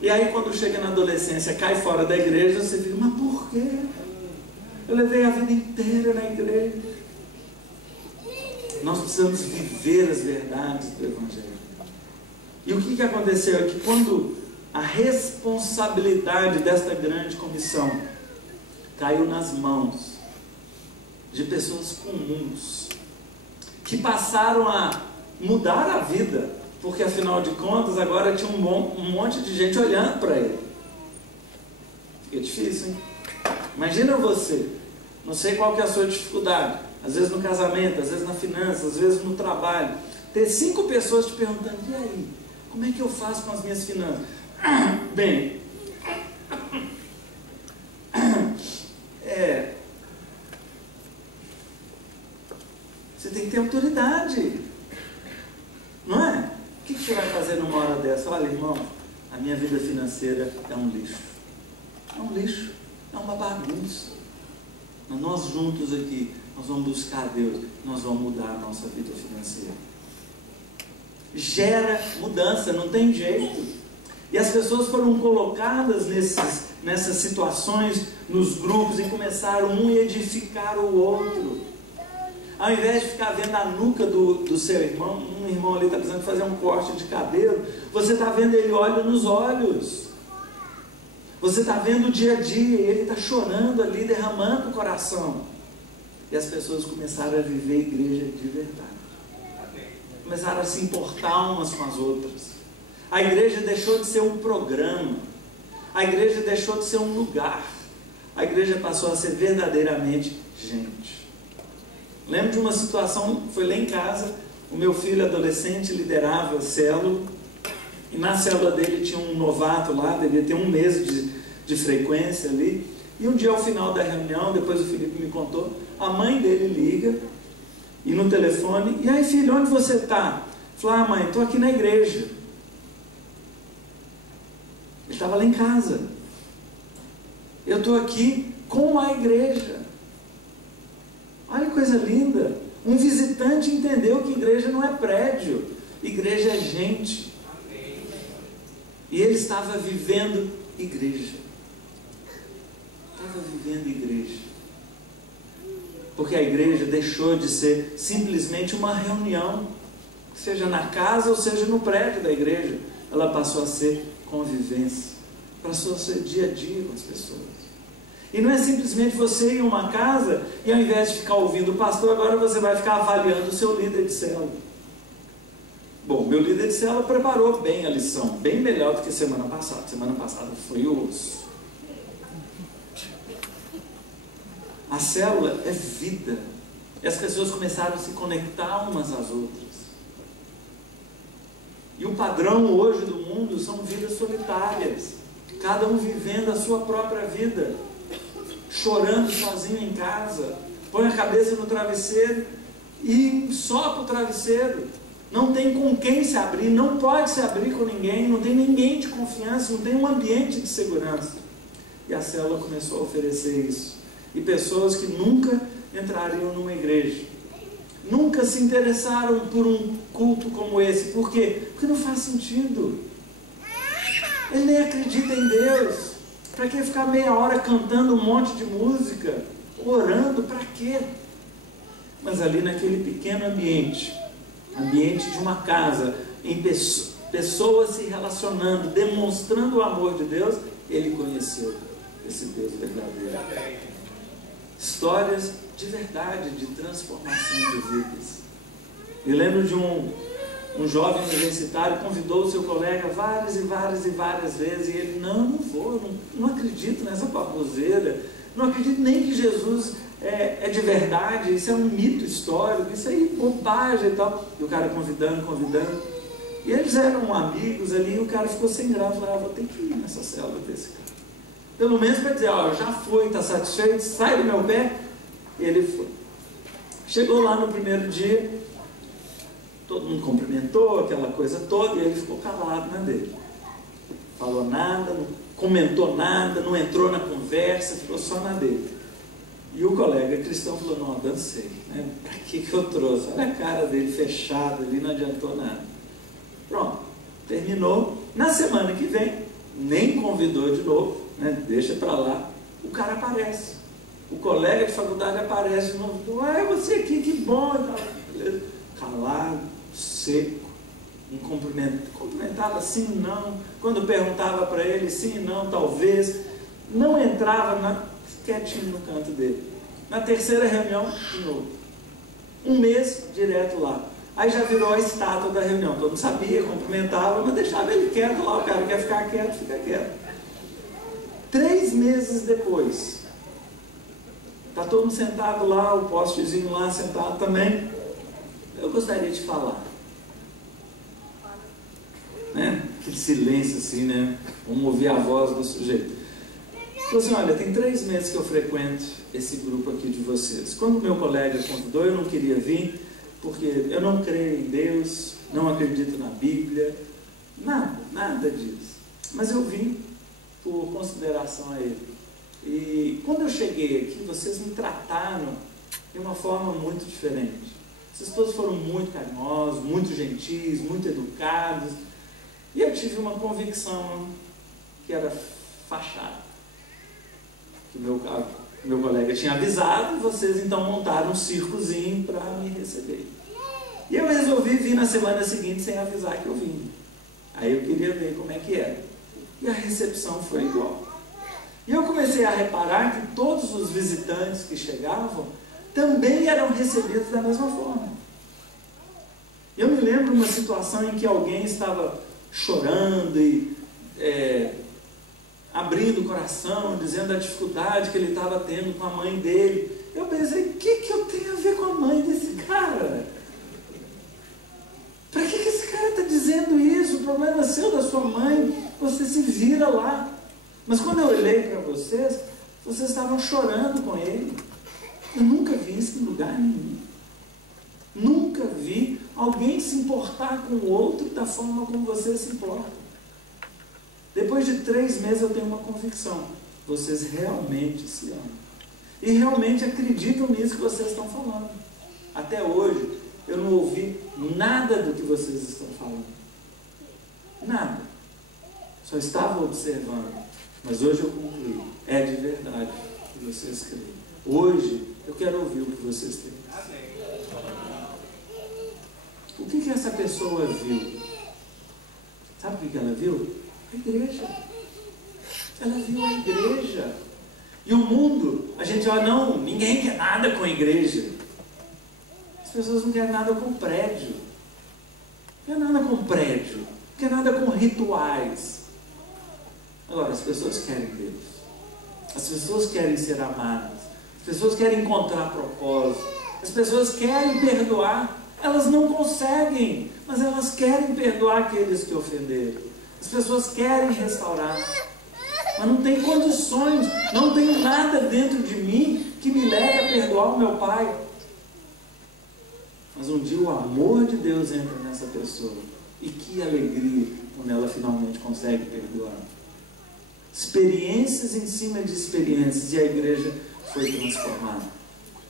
E aí quando chega na adolescência, cai fora da igreja, você fica, mas por quê? Eu levei a vida inteira na igreja. Nós precisamos viver as verdades do Evangelho. E o que aconteceu é que quando a responsabilidade desta grande comissão caiu nas mãos de pessoas comuns, que passaram a mudar a vida, porque afinal de contas agora tinha um monte de gente olhando para ele. Fica difícil, hein? Imagina você, não sei qual que é a sua dificuldade, às vezes no casamento, às vezes na finança, às vezes no trabalho, ter 5 pessoas te perguntando, e aí, como é que eu faço com as minhas finanças? Bem, você tem que ter autoridade, não é? O que você vai fazer numa hora dessa? Olha, irmão, a minha vida financeira é um lixo. É um lixo, é uma bagunça. Mas nós juntos aqui, nós vamos buscar Deus, nós vamos mudar a nossa vida financeira. Gera mudança, não tem jeito. E as pessoas foram colocadas nessas situações, nos grupos, e começaram um a edificar o outro. Ao invés de ficar vendo a nuca do seu irmão, um irmão ali está precisando fazer um corte de cabelo, você está vendo ele olho nos olhos. Você está vendo o dia a dia, ele está chorando ali, derramando o coração. E as pessoas começaram a viver igreja de verdade. Começaram a se importar umas com as outras. A igreja deixou de ser um programa. A igreja deixou de ser um lugar. A igreja passou a ser verdadeiramente gente. Lembro de uma situação, foi lá em casa, o meu filho adolescente liderava a célula, e na célula dele tinha um novato lá, devia ter 1 mês de frequência ali, e um dia ao final da reunião, depois o Felipe me contou, a mãe dele liga, e no telefone, e aí filho, onde você está? Falei, mãe, estou aqui na igreja. Ele estava lá em casa. Eu estou aqui com a igreja. Olha que coisa linda. Um visitante entendeu que igreja não é prédio, igreja é gente. E ele estava vivendo igreja. Estava vivendo igreja. Porque a igreja deixou de ser simplesmente uma reunião, seja na casa ou seja no prédio da igreja. Ela passou a ser convivência, passou a ser dia a dia com as pessoas. E não é simplesmente você ir em uma casa e ao invés de ficar ouvindo o pastor, agora você vai ficar avaliando o seu líder de célula. Bom, meu líder de célula preparou bem a lição, bem melhor do que semana passada. Semana passada foi osso. A célula é vida. E as pessoas começaram a se conectar umas às outras. E o padrão hoje do mundo são vidas solitárias. Cada um vivendo a sua própria vida. Chorando sozinho em casa. Põe a cabeça no travesseiro e sopra o travesseiro. Não tem com quem se abrir, não pode se abrir com ninguém, não tem ninguém de confiança, não tem um ambiente de segurança. E a célula começou a oferecer isso. E pessoas que nunca entrariam numa igreja, nunca se interessaram por um culto como esse. Por quê? Porque não faz sentido. Ele nem acredita em Deus. Para que ficar meia hora cantando um monte de música, orando, para quê? Mas ali naquele pequeno ambiente de uma casa, em pessoas se relacionando, demonstrando o amor de Deus, ele conheceu esse Deus verdadeiro. Histórias de verdade, de transformação de vidas. Eu lembro de um jovem universitário convidou o seu colega várias vezes, e ele, não vou, não acredito nessa baboseira, não acredito nem que Jesus é de verdade, isso é um mito histórico, isso aí é bobagem e tal. E o cara convidando, e eles eram amigos ali, e o cara ficou sem graça, falou, vou ter que ir nessa célula desse cara. Pelo menos para dizer, já foi, está satisfeito, sai do meu pé. E ele foi. Chegou lá no primeiro dia, todo mundo cumprimentou, aquela coisa toda, e ele ficou calado na dele. Falou nada, não comentou nada, não entrou na conversa, ficou só na dele. E o colega cristão falou, não, dancei, né? Para que eu trouxe? Olha a cara dele fechada ali, não adiantou nada. Pronto, terminou. Na semana que vem, nem convidou de novo, né? Deixa para lá. O cara aparece. O colega de faculdade aparece de novo. Ué, você aqui, que bom. Calado, seco. Não cumprimentava sim, não. Quando perguntava para ele, sim, não, talvez. Não entrava quietinho no canto dele. Na terceira reunião, de novo. Um mês, direto lá. Aí já virou a estátua da reunião. Todo mundo sabia, cumprimentava, mas deixava ele quieto lá. O cara quer ficar quieto, fica quieto. 3 meses depois, está todo mundo sentado lá, o postezinho lá sentado também. Eu gostaria de falar. Né? Aquele silêncio assim, né? Vamos ouvir a voz do sujeito. Falei assim, olha, tem 3 meses que eu frequento esse grupo aqui de vocês. Quando meu colega convidou, eu não queria vir, porque eu não creio em Deus, não acredito na Bíblia, nada disso. Mas eu vim por consideração a ele. E quando eu cheguei aqui, vocês me trataram de uma forma muito diferente. Vocês todos foram muito carinhosos, muito gentis, muito educados. E eu tive uma convicção que era fachada. Que meu colega tinha avisado, e vocês então montaram um circozinho para me receber. E eu resolvi vir na semana seguinte sem avisar que eu vim. Aí eu queria ver como é que era. E a recepção foi igual. E eu comecei a reparar que todos os visitantes que chegavam também eram recebidos da mesma forma. Eu me lembro de uma situação em que alguém estava chorando e abrindo o coração, dizendo a dificuldade que ele estava tendo com a mãe dele. Eu pensei, o que eu tenho a ver com a mãe desse cara? Para que esse cara está dizendo isso? O problema é seu, da sua mãe, você se vira lá. Mas quando eu olhei para vocês estavam chorando com ele. Eu nunca vi isso em lugar nenhum. Nunca vi alguém se importar com o outro da forma como você se importa. Depois de 3 meses eu tenho uma convicção. Vocês realmente se amam. E realmente acreditam nisso que vocês estão falando. Até hoje eu não ouvi nada do que vocês estão falando. Nada. Só estava observando. Mas hoje eu concluí. É de verdade que vocês creem. Hoje eu quero ouvir o que vocês têm. O que essa pessoa viu? Sabe o que ela viu? A igreja. Ela viu a igreja. E o mundo, a gente olha, não, ninguém quer nada com a igreja. As pessoas não querem nada com prédio. Não quer nada com prédio. Não quer nada com rituais. Agora, as pessoas querem Deus. As pessoas querem ser amadas. As pessoas querem encontrar propósito. As pessoas querem perdoar. Elas não conseguem, mas elas querem perdoar aqueles que ofenderam. As pessoas querem restaurar, mas não tem condições, não tem nada dentro de mim que me leve a perdoar o meu pai. Mas um dia o amor de Deus entra nessa pessoa. E que alegria quando ela finalmente consegue perdoar. Experiências em cima de experiências, e a igreja foi transformada.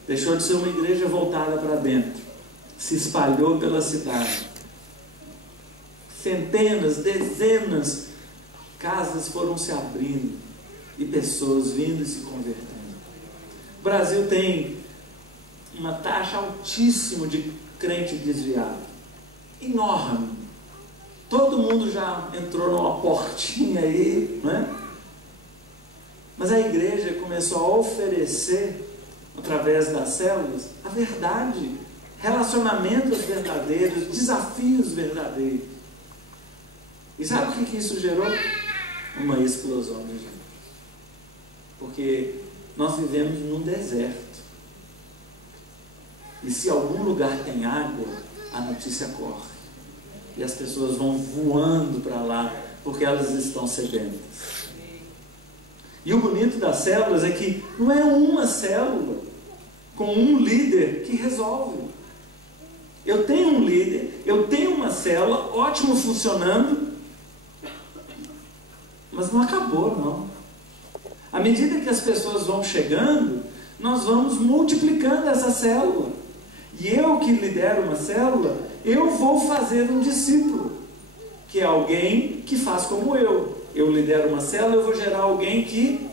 Deixou de ser uma igreja voltada para dentro. Se espalhou pela cidade. Centenas, dezenas, casas foram se abrindo e pessoas vindo e se convertendo. O Brasil tem uma taxa altíssima de crente desviado. Enorme. Todo mundo já entrou numa portinha aí, não é? Mas a igreja começou a oferecer, através das células, a verdade, relacionamentos verdadeiros, desafios verdadeiros. E sabe o que isso gerou? Uma explosão de gente. Porque nós vivemos num deserto. E se algum lugar tem água, a notícia corre. E as pessoas vão voando para lá, porque elas estão sedentas. E o bonito das células é que não é uma célula com um líder que resolve. Eu tenho um líder, eu tenho uma célula, ótimo funcionando, mas não acabou, não. À medida que as pessoas vão chegando, nós vamos multiplicando essa célula. E eu que lidero uma célula, eu vou fazer um discípulo, que é alguém que faz como eu. Eu lidero uma célula, eu vou gerar alguém que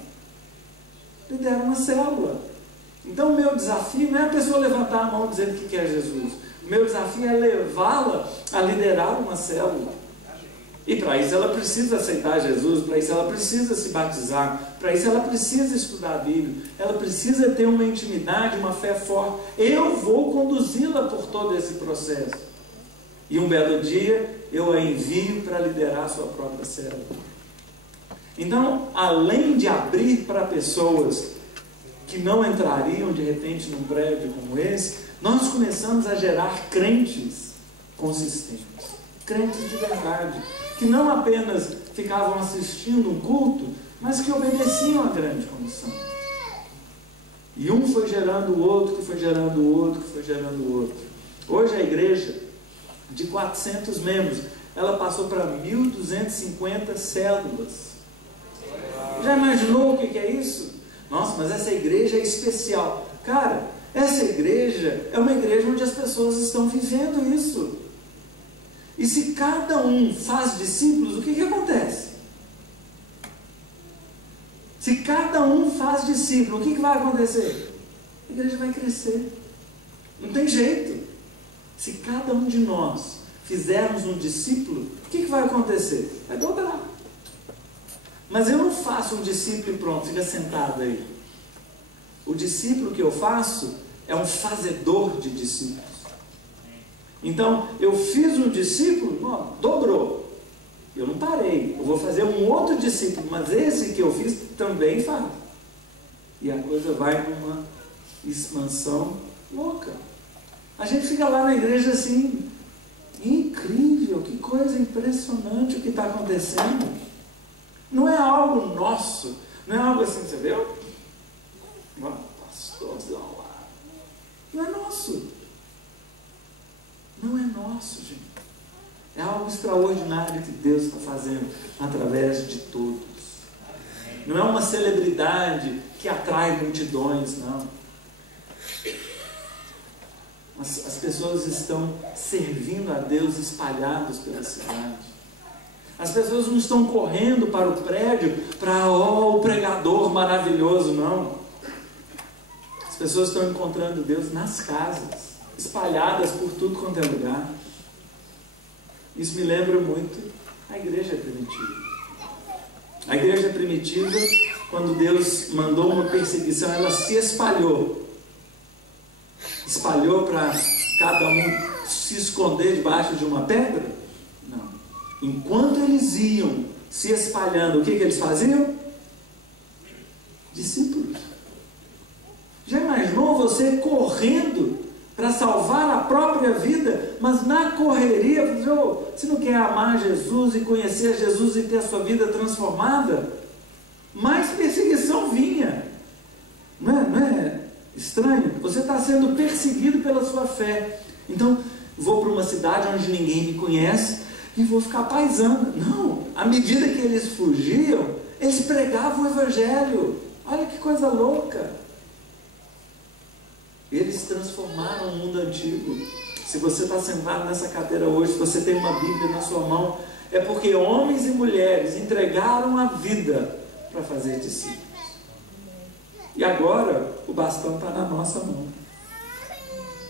lidera uma célula. Então o meu desafio não é a pessoa levantar a mão dizendo que quer Jesus. O meu desafio é levá-la a liderar uma célula. E para isso ela precisa aceitar Jesus, para isso ela precisa se batizar, para isso ela precisa estudar a Bíblia, ela precisa ter uma intimidade, uma fé forte. Eu vou conduzi-la por todo esse processo. E um belo dia eu a envio para liderar a sua própria célula. Então, além de abrir para pessoas que não entrariam de repente num prédio como esse, nós começamos a gerar crentes consistentes, crentes de verdade, que não apenas ficavam assistindo um culto, mas que obedeciam à grande comissão. E um foi gerando o outro, que foi gerando o outro, que foi gerando o outro. Hoje a igreja, de 400 membros, ela passou para 1.250 células. Já imaginou o que é isso? Nossa, mas essa igreja é especial. Cara, essa igreja é uma igreja onde as pessoas estão vivendo isso. E se cada um faz discípulos, o que acontece? Se cada um faz discípulo, o que vai acontecer? A igreja vai crescer. Não tem jeito. Se cada um de nós fizermos um discípulo, o que vai acontecer? Vai dobrar. Mas eu não faço um discípulo e pronto, fica sentado aí. O discípulo que eu faço é um fazedor de discípulos. Então, eu fiz um discípulo, dobrou. Eu não parei. Eu vou fazer um outro discípulo, mas esse que eu fiz também faz. E a coisa vai numa expansão louca. A gente fica lá na igreja assim, incrível, que coisa impressionante o que está acontecendo. Não é algo nosso, não é algo assim, você viu? Pastorzão lá. Não é nosso. Não é nosso, gente. É algo extraordinário que Deus está fazendo através de todos. Não é uma celebridade que atrai multidões, não. As pessoas estão servindo a Deus espalhados pela cidade. As pessoas não estão correndo para o prédio para, o pregador maravilhoso, não. As pessoas estão encontrando Deus nas casas, espalhadas por tudo quanto é lugar. Isso me lembra muito a igreja primitiva. A igreja primitiva, quando Deus mandou uma perseguição, ela se espalhou. Espalhou para cada um se esconder debaixo de uma pedra? Não. Enquanto eles iam se espalhando, o que eles faziam? Discípulos. Já imaginou você correndo para salvar a própria vida, mas na correria, você não quer amar Jesus e conhecer Jesus e ter a sua vida transformada? Mais perseguição vinha. Não é estranho? Você está sendo perseguido pela sua fé. Então, vou para uma cidade onde ninguém me conhece e vou ficar paisando. Não, à medida que eles fugiam, eles pregavam o evangelho. Olha que coisa louca. Eles transformaram o mundo antigo. Se você está sentado nessa cadeira hoje, se você tem uma Bíblia na sua mão, é porque homens e mulheres entregaram a vida para fazer discípulos. E agora, o bastão está na nossa mão.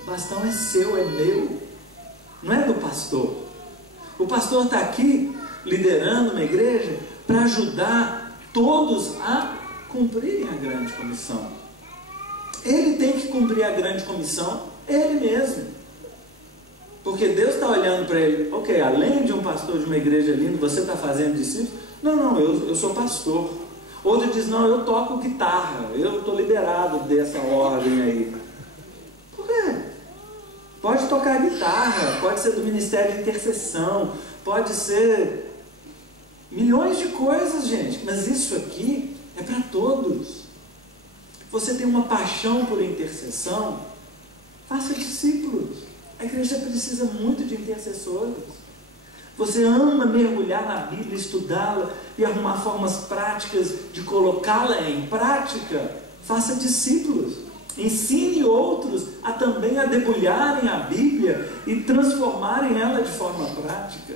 O bastão é seu, é meu. Não é do pastor. O pastor está aqui, liderando uma igreja, para ajudar todos a cumprirem a grande comissão. Ele tem que cumprir a grande comissão, ele mesmo. Porque Deus está olhando para ele, ok, além de um pastor de uma igreja linda, você está fazendo discípulos? Não, eu sou pastor. Outro diz, não, eu toco guitarra, eu estou liberado dessa ordem aí. Por quê? Pode tocar guitarra, pode ser do ministério de intercessão, pode ser milhões de coisas, gente, mas isso aqui é para todos. Você tem uma paixão por intercessão, faça discípulos. A igreja precisa muito de intercessores. Você ama mergulhar na Bíblia, estudá-la e arrumar formas práticas de colocá-la em prática. Faça discípulos. Ensine outros a também a debulharem a Bíblia e transformarem ela de forma prática.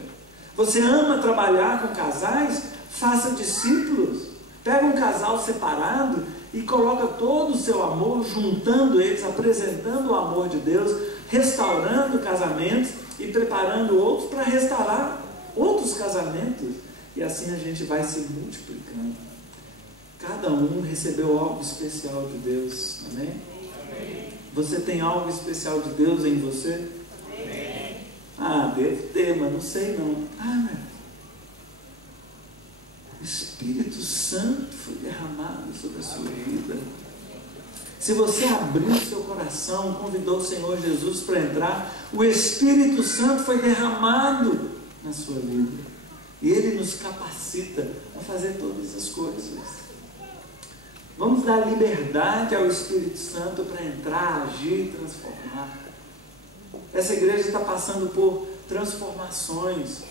Você ama trabalhar com casais? Faça discípulos. Pega um casal separado e coloca todo o seu amor, juntando eles, apresentando o amor de Deus, restaurando casamentos e preparando outros para restaurar outros casamentos. E assim a gente vai se multiplicando. Cada um recebeu algo especial de Deus. Amém? Amém. Você tem algo especial de Deus em você? Amém. Ah, deve ter, mas não sei não. Ah, o Espírito Santo foi derramado sobre a sua vida. Se você abriu o seu coração, convidou o Senhor Jesus para entrar, o Espírito Santo foi derramado na sua vida. E Ele nos capacita a fazer todas as coisas. Vamos dar liberdade ao Espírito Santo para entrar, agir e transformar. Essa igreja está passando por transformações,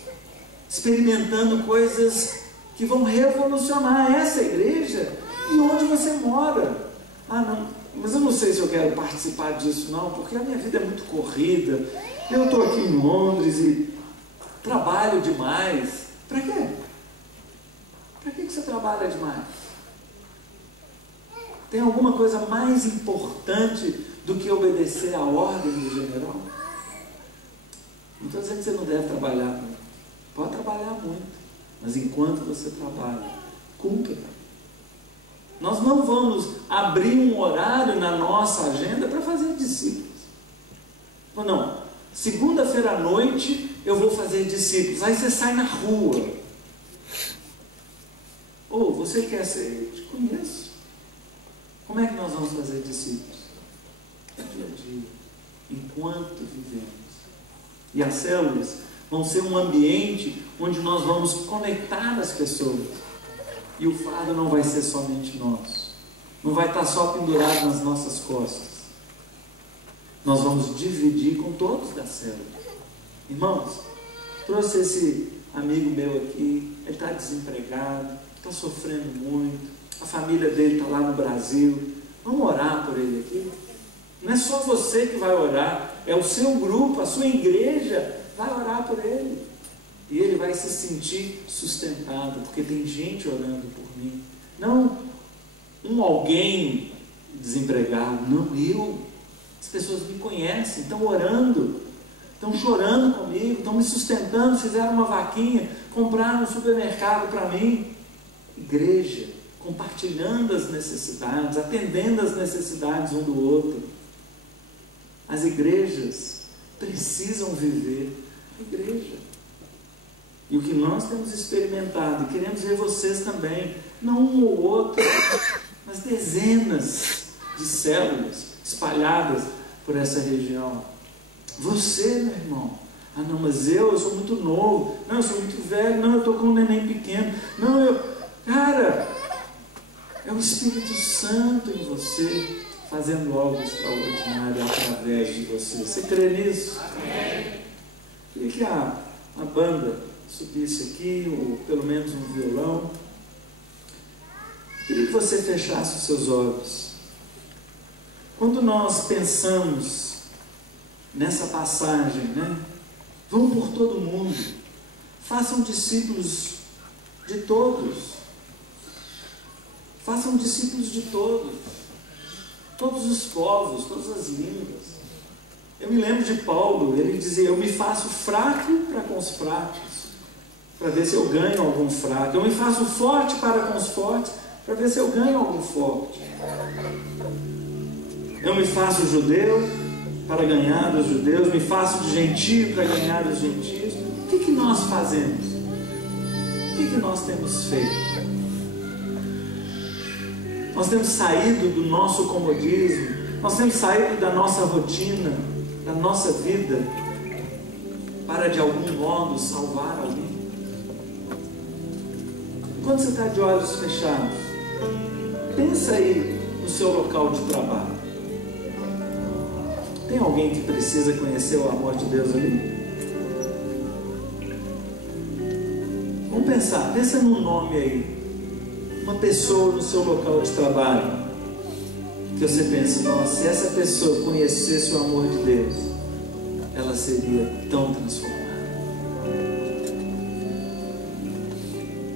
experimentando coisas que vão revolucionar essa igreja e onde você mora. Ah, não, mas eu não sei se eu quero participar disso não, porque a minha vida é muito corrida. Eu estou aqui em Londres e trabalho demais. Para quê? Para que você trabalha demais? Tem alguma coisa mais importante do que obedecer à ordem do general? Não estou dizendo que você não deve trabalhar muito. Pode trabalhar muito, mas enquanto você trabalha, cumpra. Nós não vamos abrir um horário na nossa agenda para fazer discípulos. Não, segunda-feira à noite eu vou fazer discípulos. Aí você sai na rua. Ou você quer ser? Eu te conheço. Como é que nós vamos fazer discípulos? Dia a dia, enquanto vivemos. E as células vão ser um ambiente onde nós vamos conectar as pessoas. E o fardo não vai ser somente nosso. Não vai estar só pendurado nas nossas costas. Nós vamos dividir com todos da célula. Irmãos, trouxe esse amigo meu aqui. Ele está desempregado, está sofrendo muito. A família dele está lá no Brasil. Vamos orar por ele aqui. Não é só você que vai orar, é o seu grupo, a sua igreja vai orar por ele. E ele vai se sentir sustentado, porque tem gente orando por mim. Não alguém desempregado, não eu. As pessoas me conhecem, estão orando, estão chorando comigo, estão me sustentando, fizeram uma vaquinha, compraram um supermercado para mim. Igreja, compartilhando as necessidades, atendendo as necessidades um do outro. As igrejas precisam viver a igreja. E o que nós temos experimentado, e queremos ver vocês também, não um ou outro, mas dezenas de células espalhadas por essa região. Você, meu irmão, ah não, mas eu sou muito novo, não, eu sou muito velho, não, eu estou com um neném pequeno, não, cara, é o Espírito Santo em você, fazendo algo extraordinário através de você. Você crê nisso? Amém. Queria que a banda subisse aqui, ou pelo menos um violão. Queria que você fechasse os seus olhos. Quando nós pensamos nessa passagem, né? Vão por todo mundo, façam discípulos de todos. Façam discípulos de todos os povos, todas as línguas. Eu me lembro de Paulo, ele dizia, eu me faço fraco para com os fracos, para ver se eu ganho algum fraco. Eu me faço forte para com os fortes, para ver se eu ganho algum forte. Eu me faço judeu para ganhar dos judeus, me faço de gentio para ganhar dos gentios. O que nós fazemos? O que nós temos feito? Nós temos saído do nosso comodismo, nós temos saído da nossa rotina, da nossa vida, para de algum modo salvar alguém. Quando você está de olhos fechados, pensa aí no seu local de trabalho. Tem alguém que precisa conhecer o amor de Deus ali? Vamos pensar, pensa num nome aí. Uma pessoa no seu local de trabalho que você pensa, nossa, se essa pessoa conhecesse o amor de Deus, ela seria tão transformada.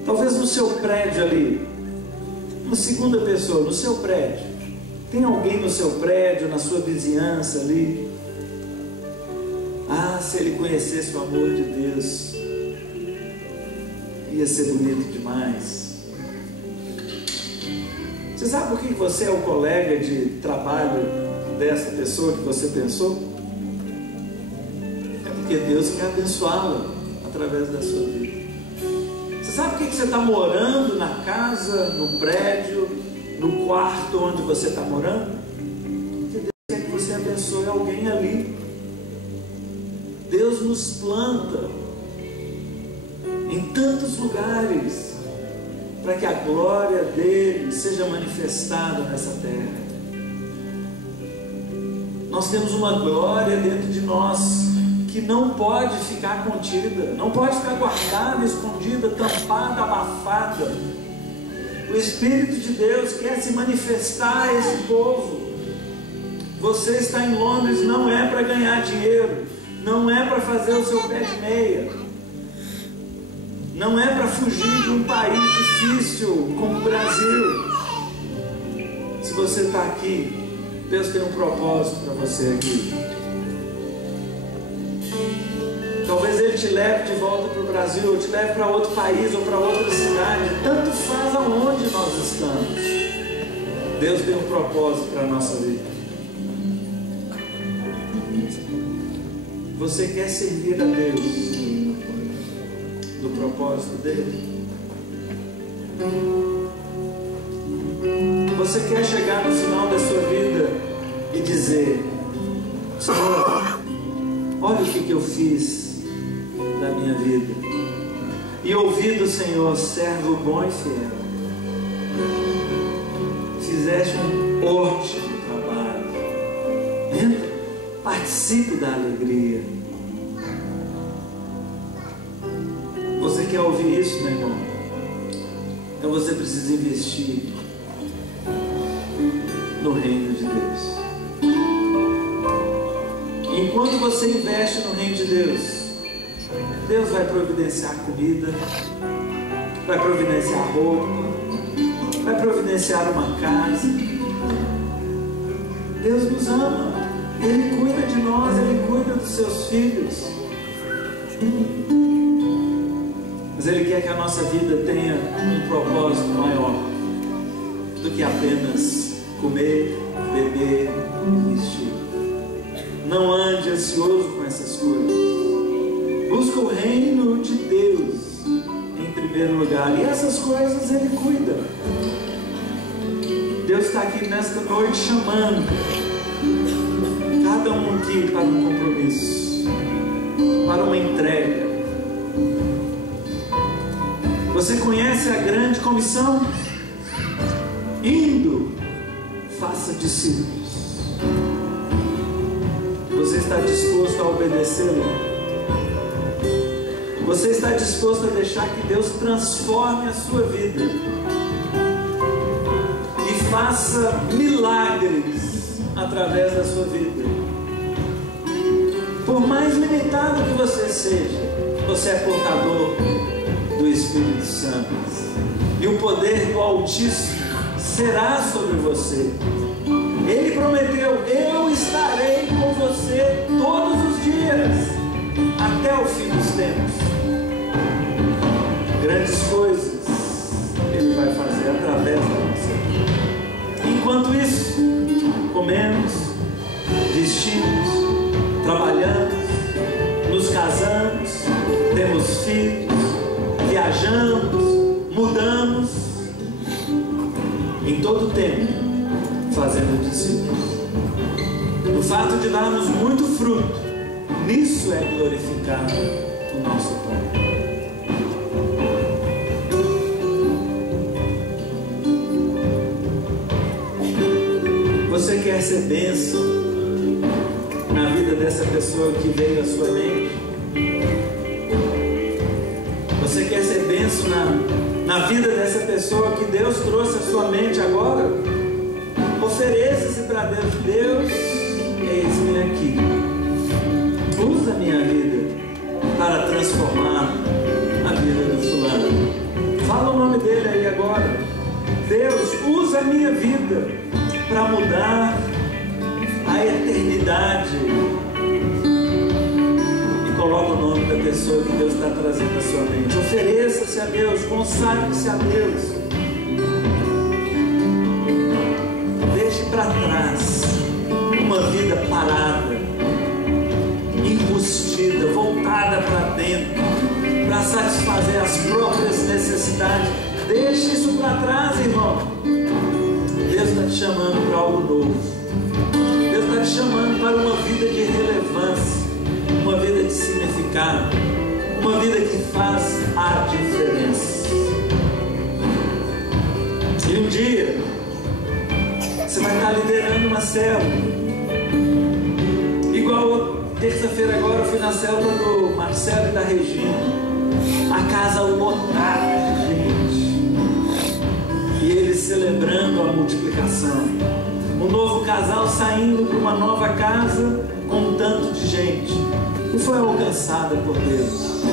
Talvez no seu prédio ali, uma segunda pessoa, no seu prédio, tem alguém no seu prédio, na sua vizinhança ali. Ah, se ele conhecesse o amor de Deus, ia ser bonito demais. Você sabe por que você é o colega de trabalho dessa pessoa que você pensou? É porque Deus quer abençoá-la através da sua vida. Você sabe por que você está morando na casa, no prédio, no quarto onde você está morando? Porque Deus quer que você abençoe alguém ali. Deus nos planta em tantos lugares para que a glória dele seja manifestada nessa terra. Nós temos uma glória dentro de nós que não pode ficar contida, não pode ficar guardada, escondida, tampada, abafada. O Espírito de Deus quer se manifestar a esse povo. Você está em Londres, não é para ganhar dinheiro, não é para fazer o seu pé de meia, não é para fugir de um país difícil como o Brasil. Se você está aqui, Deus tem um propósito para você aqui. Talvez Ele te leve de volta para o Brasil, ou te leve para outro país, ou para outra cidade. Tanto faz aonde nós estamos. Deus tem um propósito para a nossa vida. Você quer servir a Deus do propósito dele? Você quer chegar no final da sua vida e dizer: Senhor, olha o que eu fiz da minha vida, e ouvir do Senhor: servo bom e fiel, fizeste um ótimo trabalho. Entra, participe da alegria. Você quer ouvir isso, meu irmão? Então você precisa investir no reino de Deus. Enquanto você investe no reino de Deus, Deus vai providenciar comida, vai providenciar roupa, vai providenciar uma casa. Deus nos ama, Ele cuida de nós, Ele cuida dos seus filhos. Mas Ele quer que a nossa vida tenha um propósito maior do que apenas comer, beber e vestir. Não ande ansioso com essas coisas. Busca o reino de Deus em primeiro lugar, e essas coisas Ele cuida. Deus está aqui nesta noite chamando cada um aqui para um compromisso, para uma entrega. Você conhece a grande comissão? Indo, faça discípulos. Você está disposto a obedecê-lo? Você está disposto a deixar que Deus transforme a sua vida e faça milagres através da sua vida? Por mais limitado que você seja, você é portador do Espírito Santo, e o poder do Altíssimo será sobre você. Ele prometeu: eu estarei com você todos os dias, até o fim dos tempos. Grandes coisas Ele vai fazer através da nossa vida. Enquanto isso, comemos, vestimos, trabalhamos, nos casamos, temos filhos, viajamos, mudamos, em todo tempo fazendo discípulos. O fato de darmos muito fruto, nisso é glorificado o nosso Pai. Você quer ser bênção na vida dessa pessoa que veio à sua mente? Você quer ser bênção na vida dessa pessoa que Deus trouxe à sua mente agora? Ofereça-se para Deus. Deus, eis-me aqui. Usa a minha vida para transformar a vida do fulano. Fala o nome dele aí agora. Deus, usa a minha vida para mudar a eternidade. E coloca o nome da pessoa que Deus está trazendo à sua mente. Ofereça-se a Deus, consagre-se a Deus. Deixe para trás uma vida parada, embustida, voltada para dentro, para satisfazer as próprias necessidades. Deixe isso para trás, irmão. Deus está te chamando para algo novo. Deus está te chamando para uma vida de relevância, uma vida de significado, uma vida que faz a diferença. E um dia você vai estar liderando uma célula, igual terça-feira agora eu fui na célula do Marcelo e da Regina, a casa lotada de gente, e eles celebrando a multiplicação. Um novo casal saindo para uma nova casa com um tanto de gente, e foi alcançada por Deus.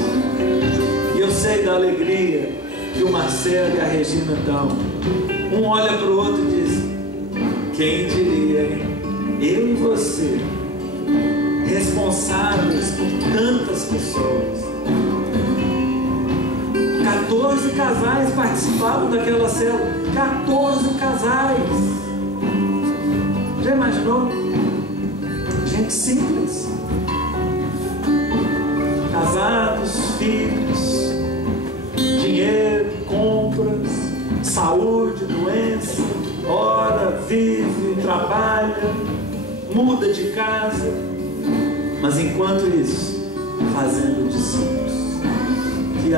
E eu sei da alegria que o Marcelo e a Regina dão. Um olha para o outro e diz: quem diria, hein? Eu e você, responsáveis por tantas pessoas. 14 casais participavam daquela célula. 14 casais. Já imaginou? Gente simples. Casados, filhos, dinheiro, compras, saúde, doença, ora, vive, trabalha, muda de casa, mas enquanto isso, fazendo discípulos. Que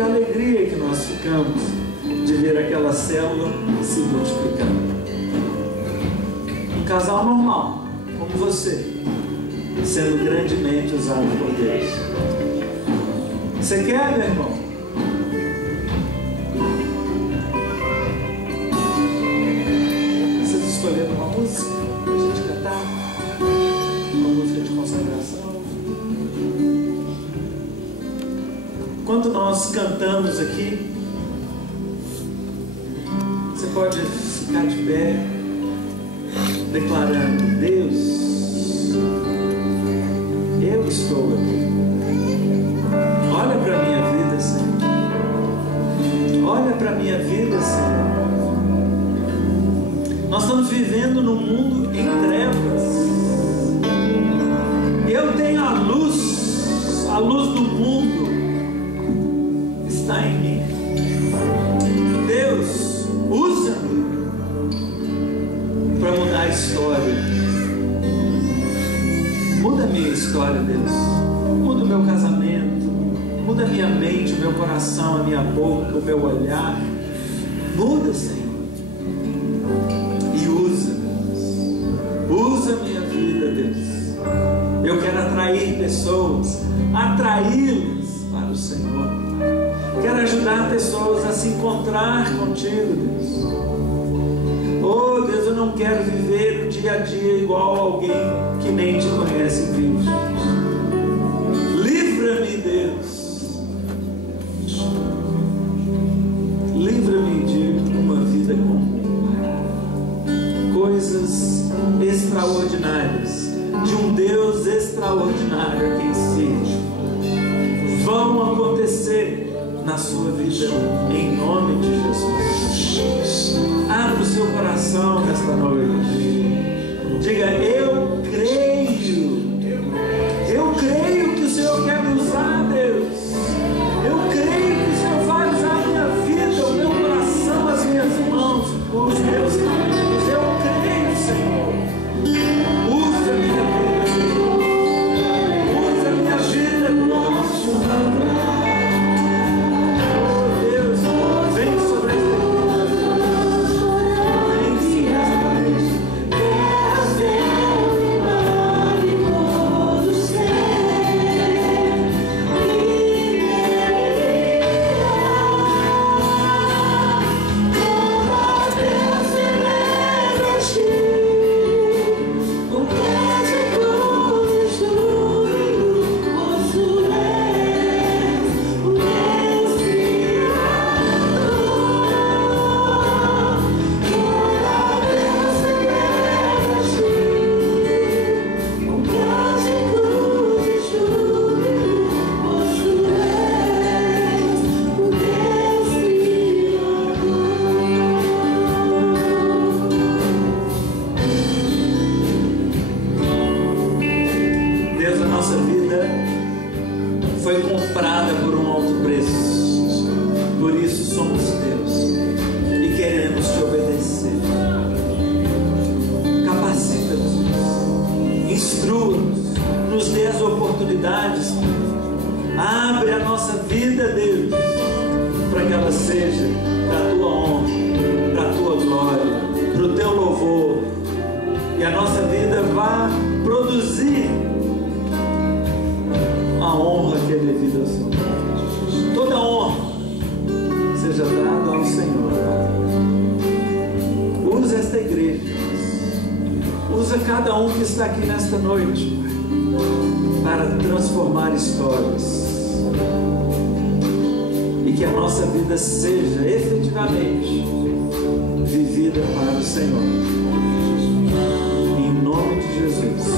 alegria que nós ficamos de ver aquela célula se multiplicando. Um casal normal, como você, sendo grandemente usado por Deus. Você quer, meu irmão? Vocês escolheram uma música para a gente cantar? Uma música de consagração. Enquanto nós cantamos aqui, você pode ficar de pé, declarando: Deus, eu estou aqui. Olha para a minha vida, Senhor. Olha para a minha vida, Senhor. Nós estamos vivendo num mundo em trevas. Eu tenho a luz do mundo está em mim. Deus, usa-me para mudar a história. Muda a minha história, Deus. Muda o meu casamento. Muda a minha mente, o meu coração, a minha boca, o meu olhar. Muda, Senhor. E usa. Usa a minha vida, Deus. Eu quero atrair pessoas, atraí-las para o Senhor. Quero ajudar pessoas a se encontrar contigo, Deus. Oh, Deus, eu não quero viver o dia a dia igual a alguém que nem te conhece, Deus. Livra-me, Deus. Livra-me de uma vida comum. Coisas extraordinárias, de um Deus extraordinário a quem sirvo, vão acontecer na sua vida, em nome de Jesus. Abra o seu coração nesta noite. Diga: eu creio. Eu creio que o Senhor quer me usar, Deus. Eu creio que o Senhor vai usar a minha vida, o meu coração, as minhas mãos, os meus caminhos. Eu creio, Senhor. Usa a minha vida. Usa a minha vida, Deus. Deus, a nossa vida foi comprada por um alto preço. Por isso somos teus e queremos te obedecer. Capacita-nos, instrua-nos, nos dê as oportunidades. Abre a nossa vida, Deus, para que ela seja para a tua honra, para a tua glória, para o teu louvor, e a nossa vida vá produzir a honra que é devida ao Senhor. Toda honra seja dada ao Senhor. Usa esta igreja, usa cada um que está aqui nesta noite para transformar histórias, e que a nossa vida seja efetivamente vivida para o Senhor, em nome de Jesus.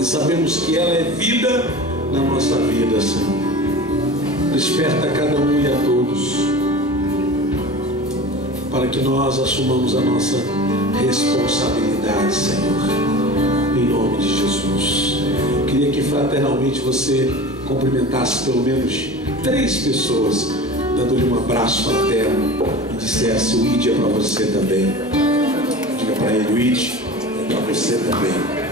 Sabemos que ela é vida na nossa vida, Senhor. Desperta a cada um e a todos, para que nós assumamos a nossa responsabilidade, Senhor, em nome de Jesus. Queria que fraternalmente você cumprimentasse pelo menos 3 pessoas, dando-lhe um abraço fraterno e dissesse: o ID é para você também. Diga para ele: o ID é para você também.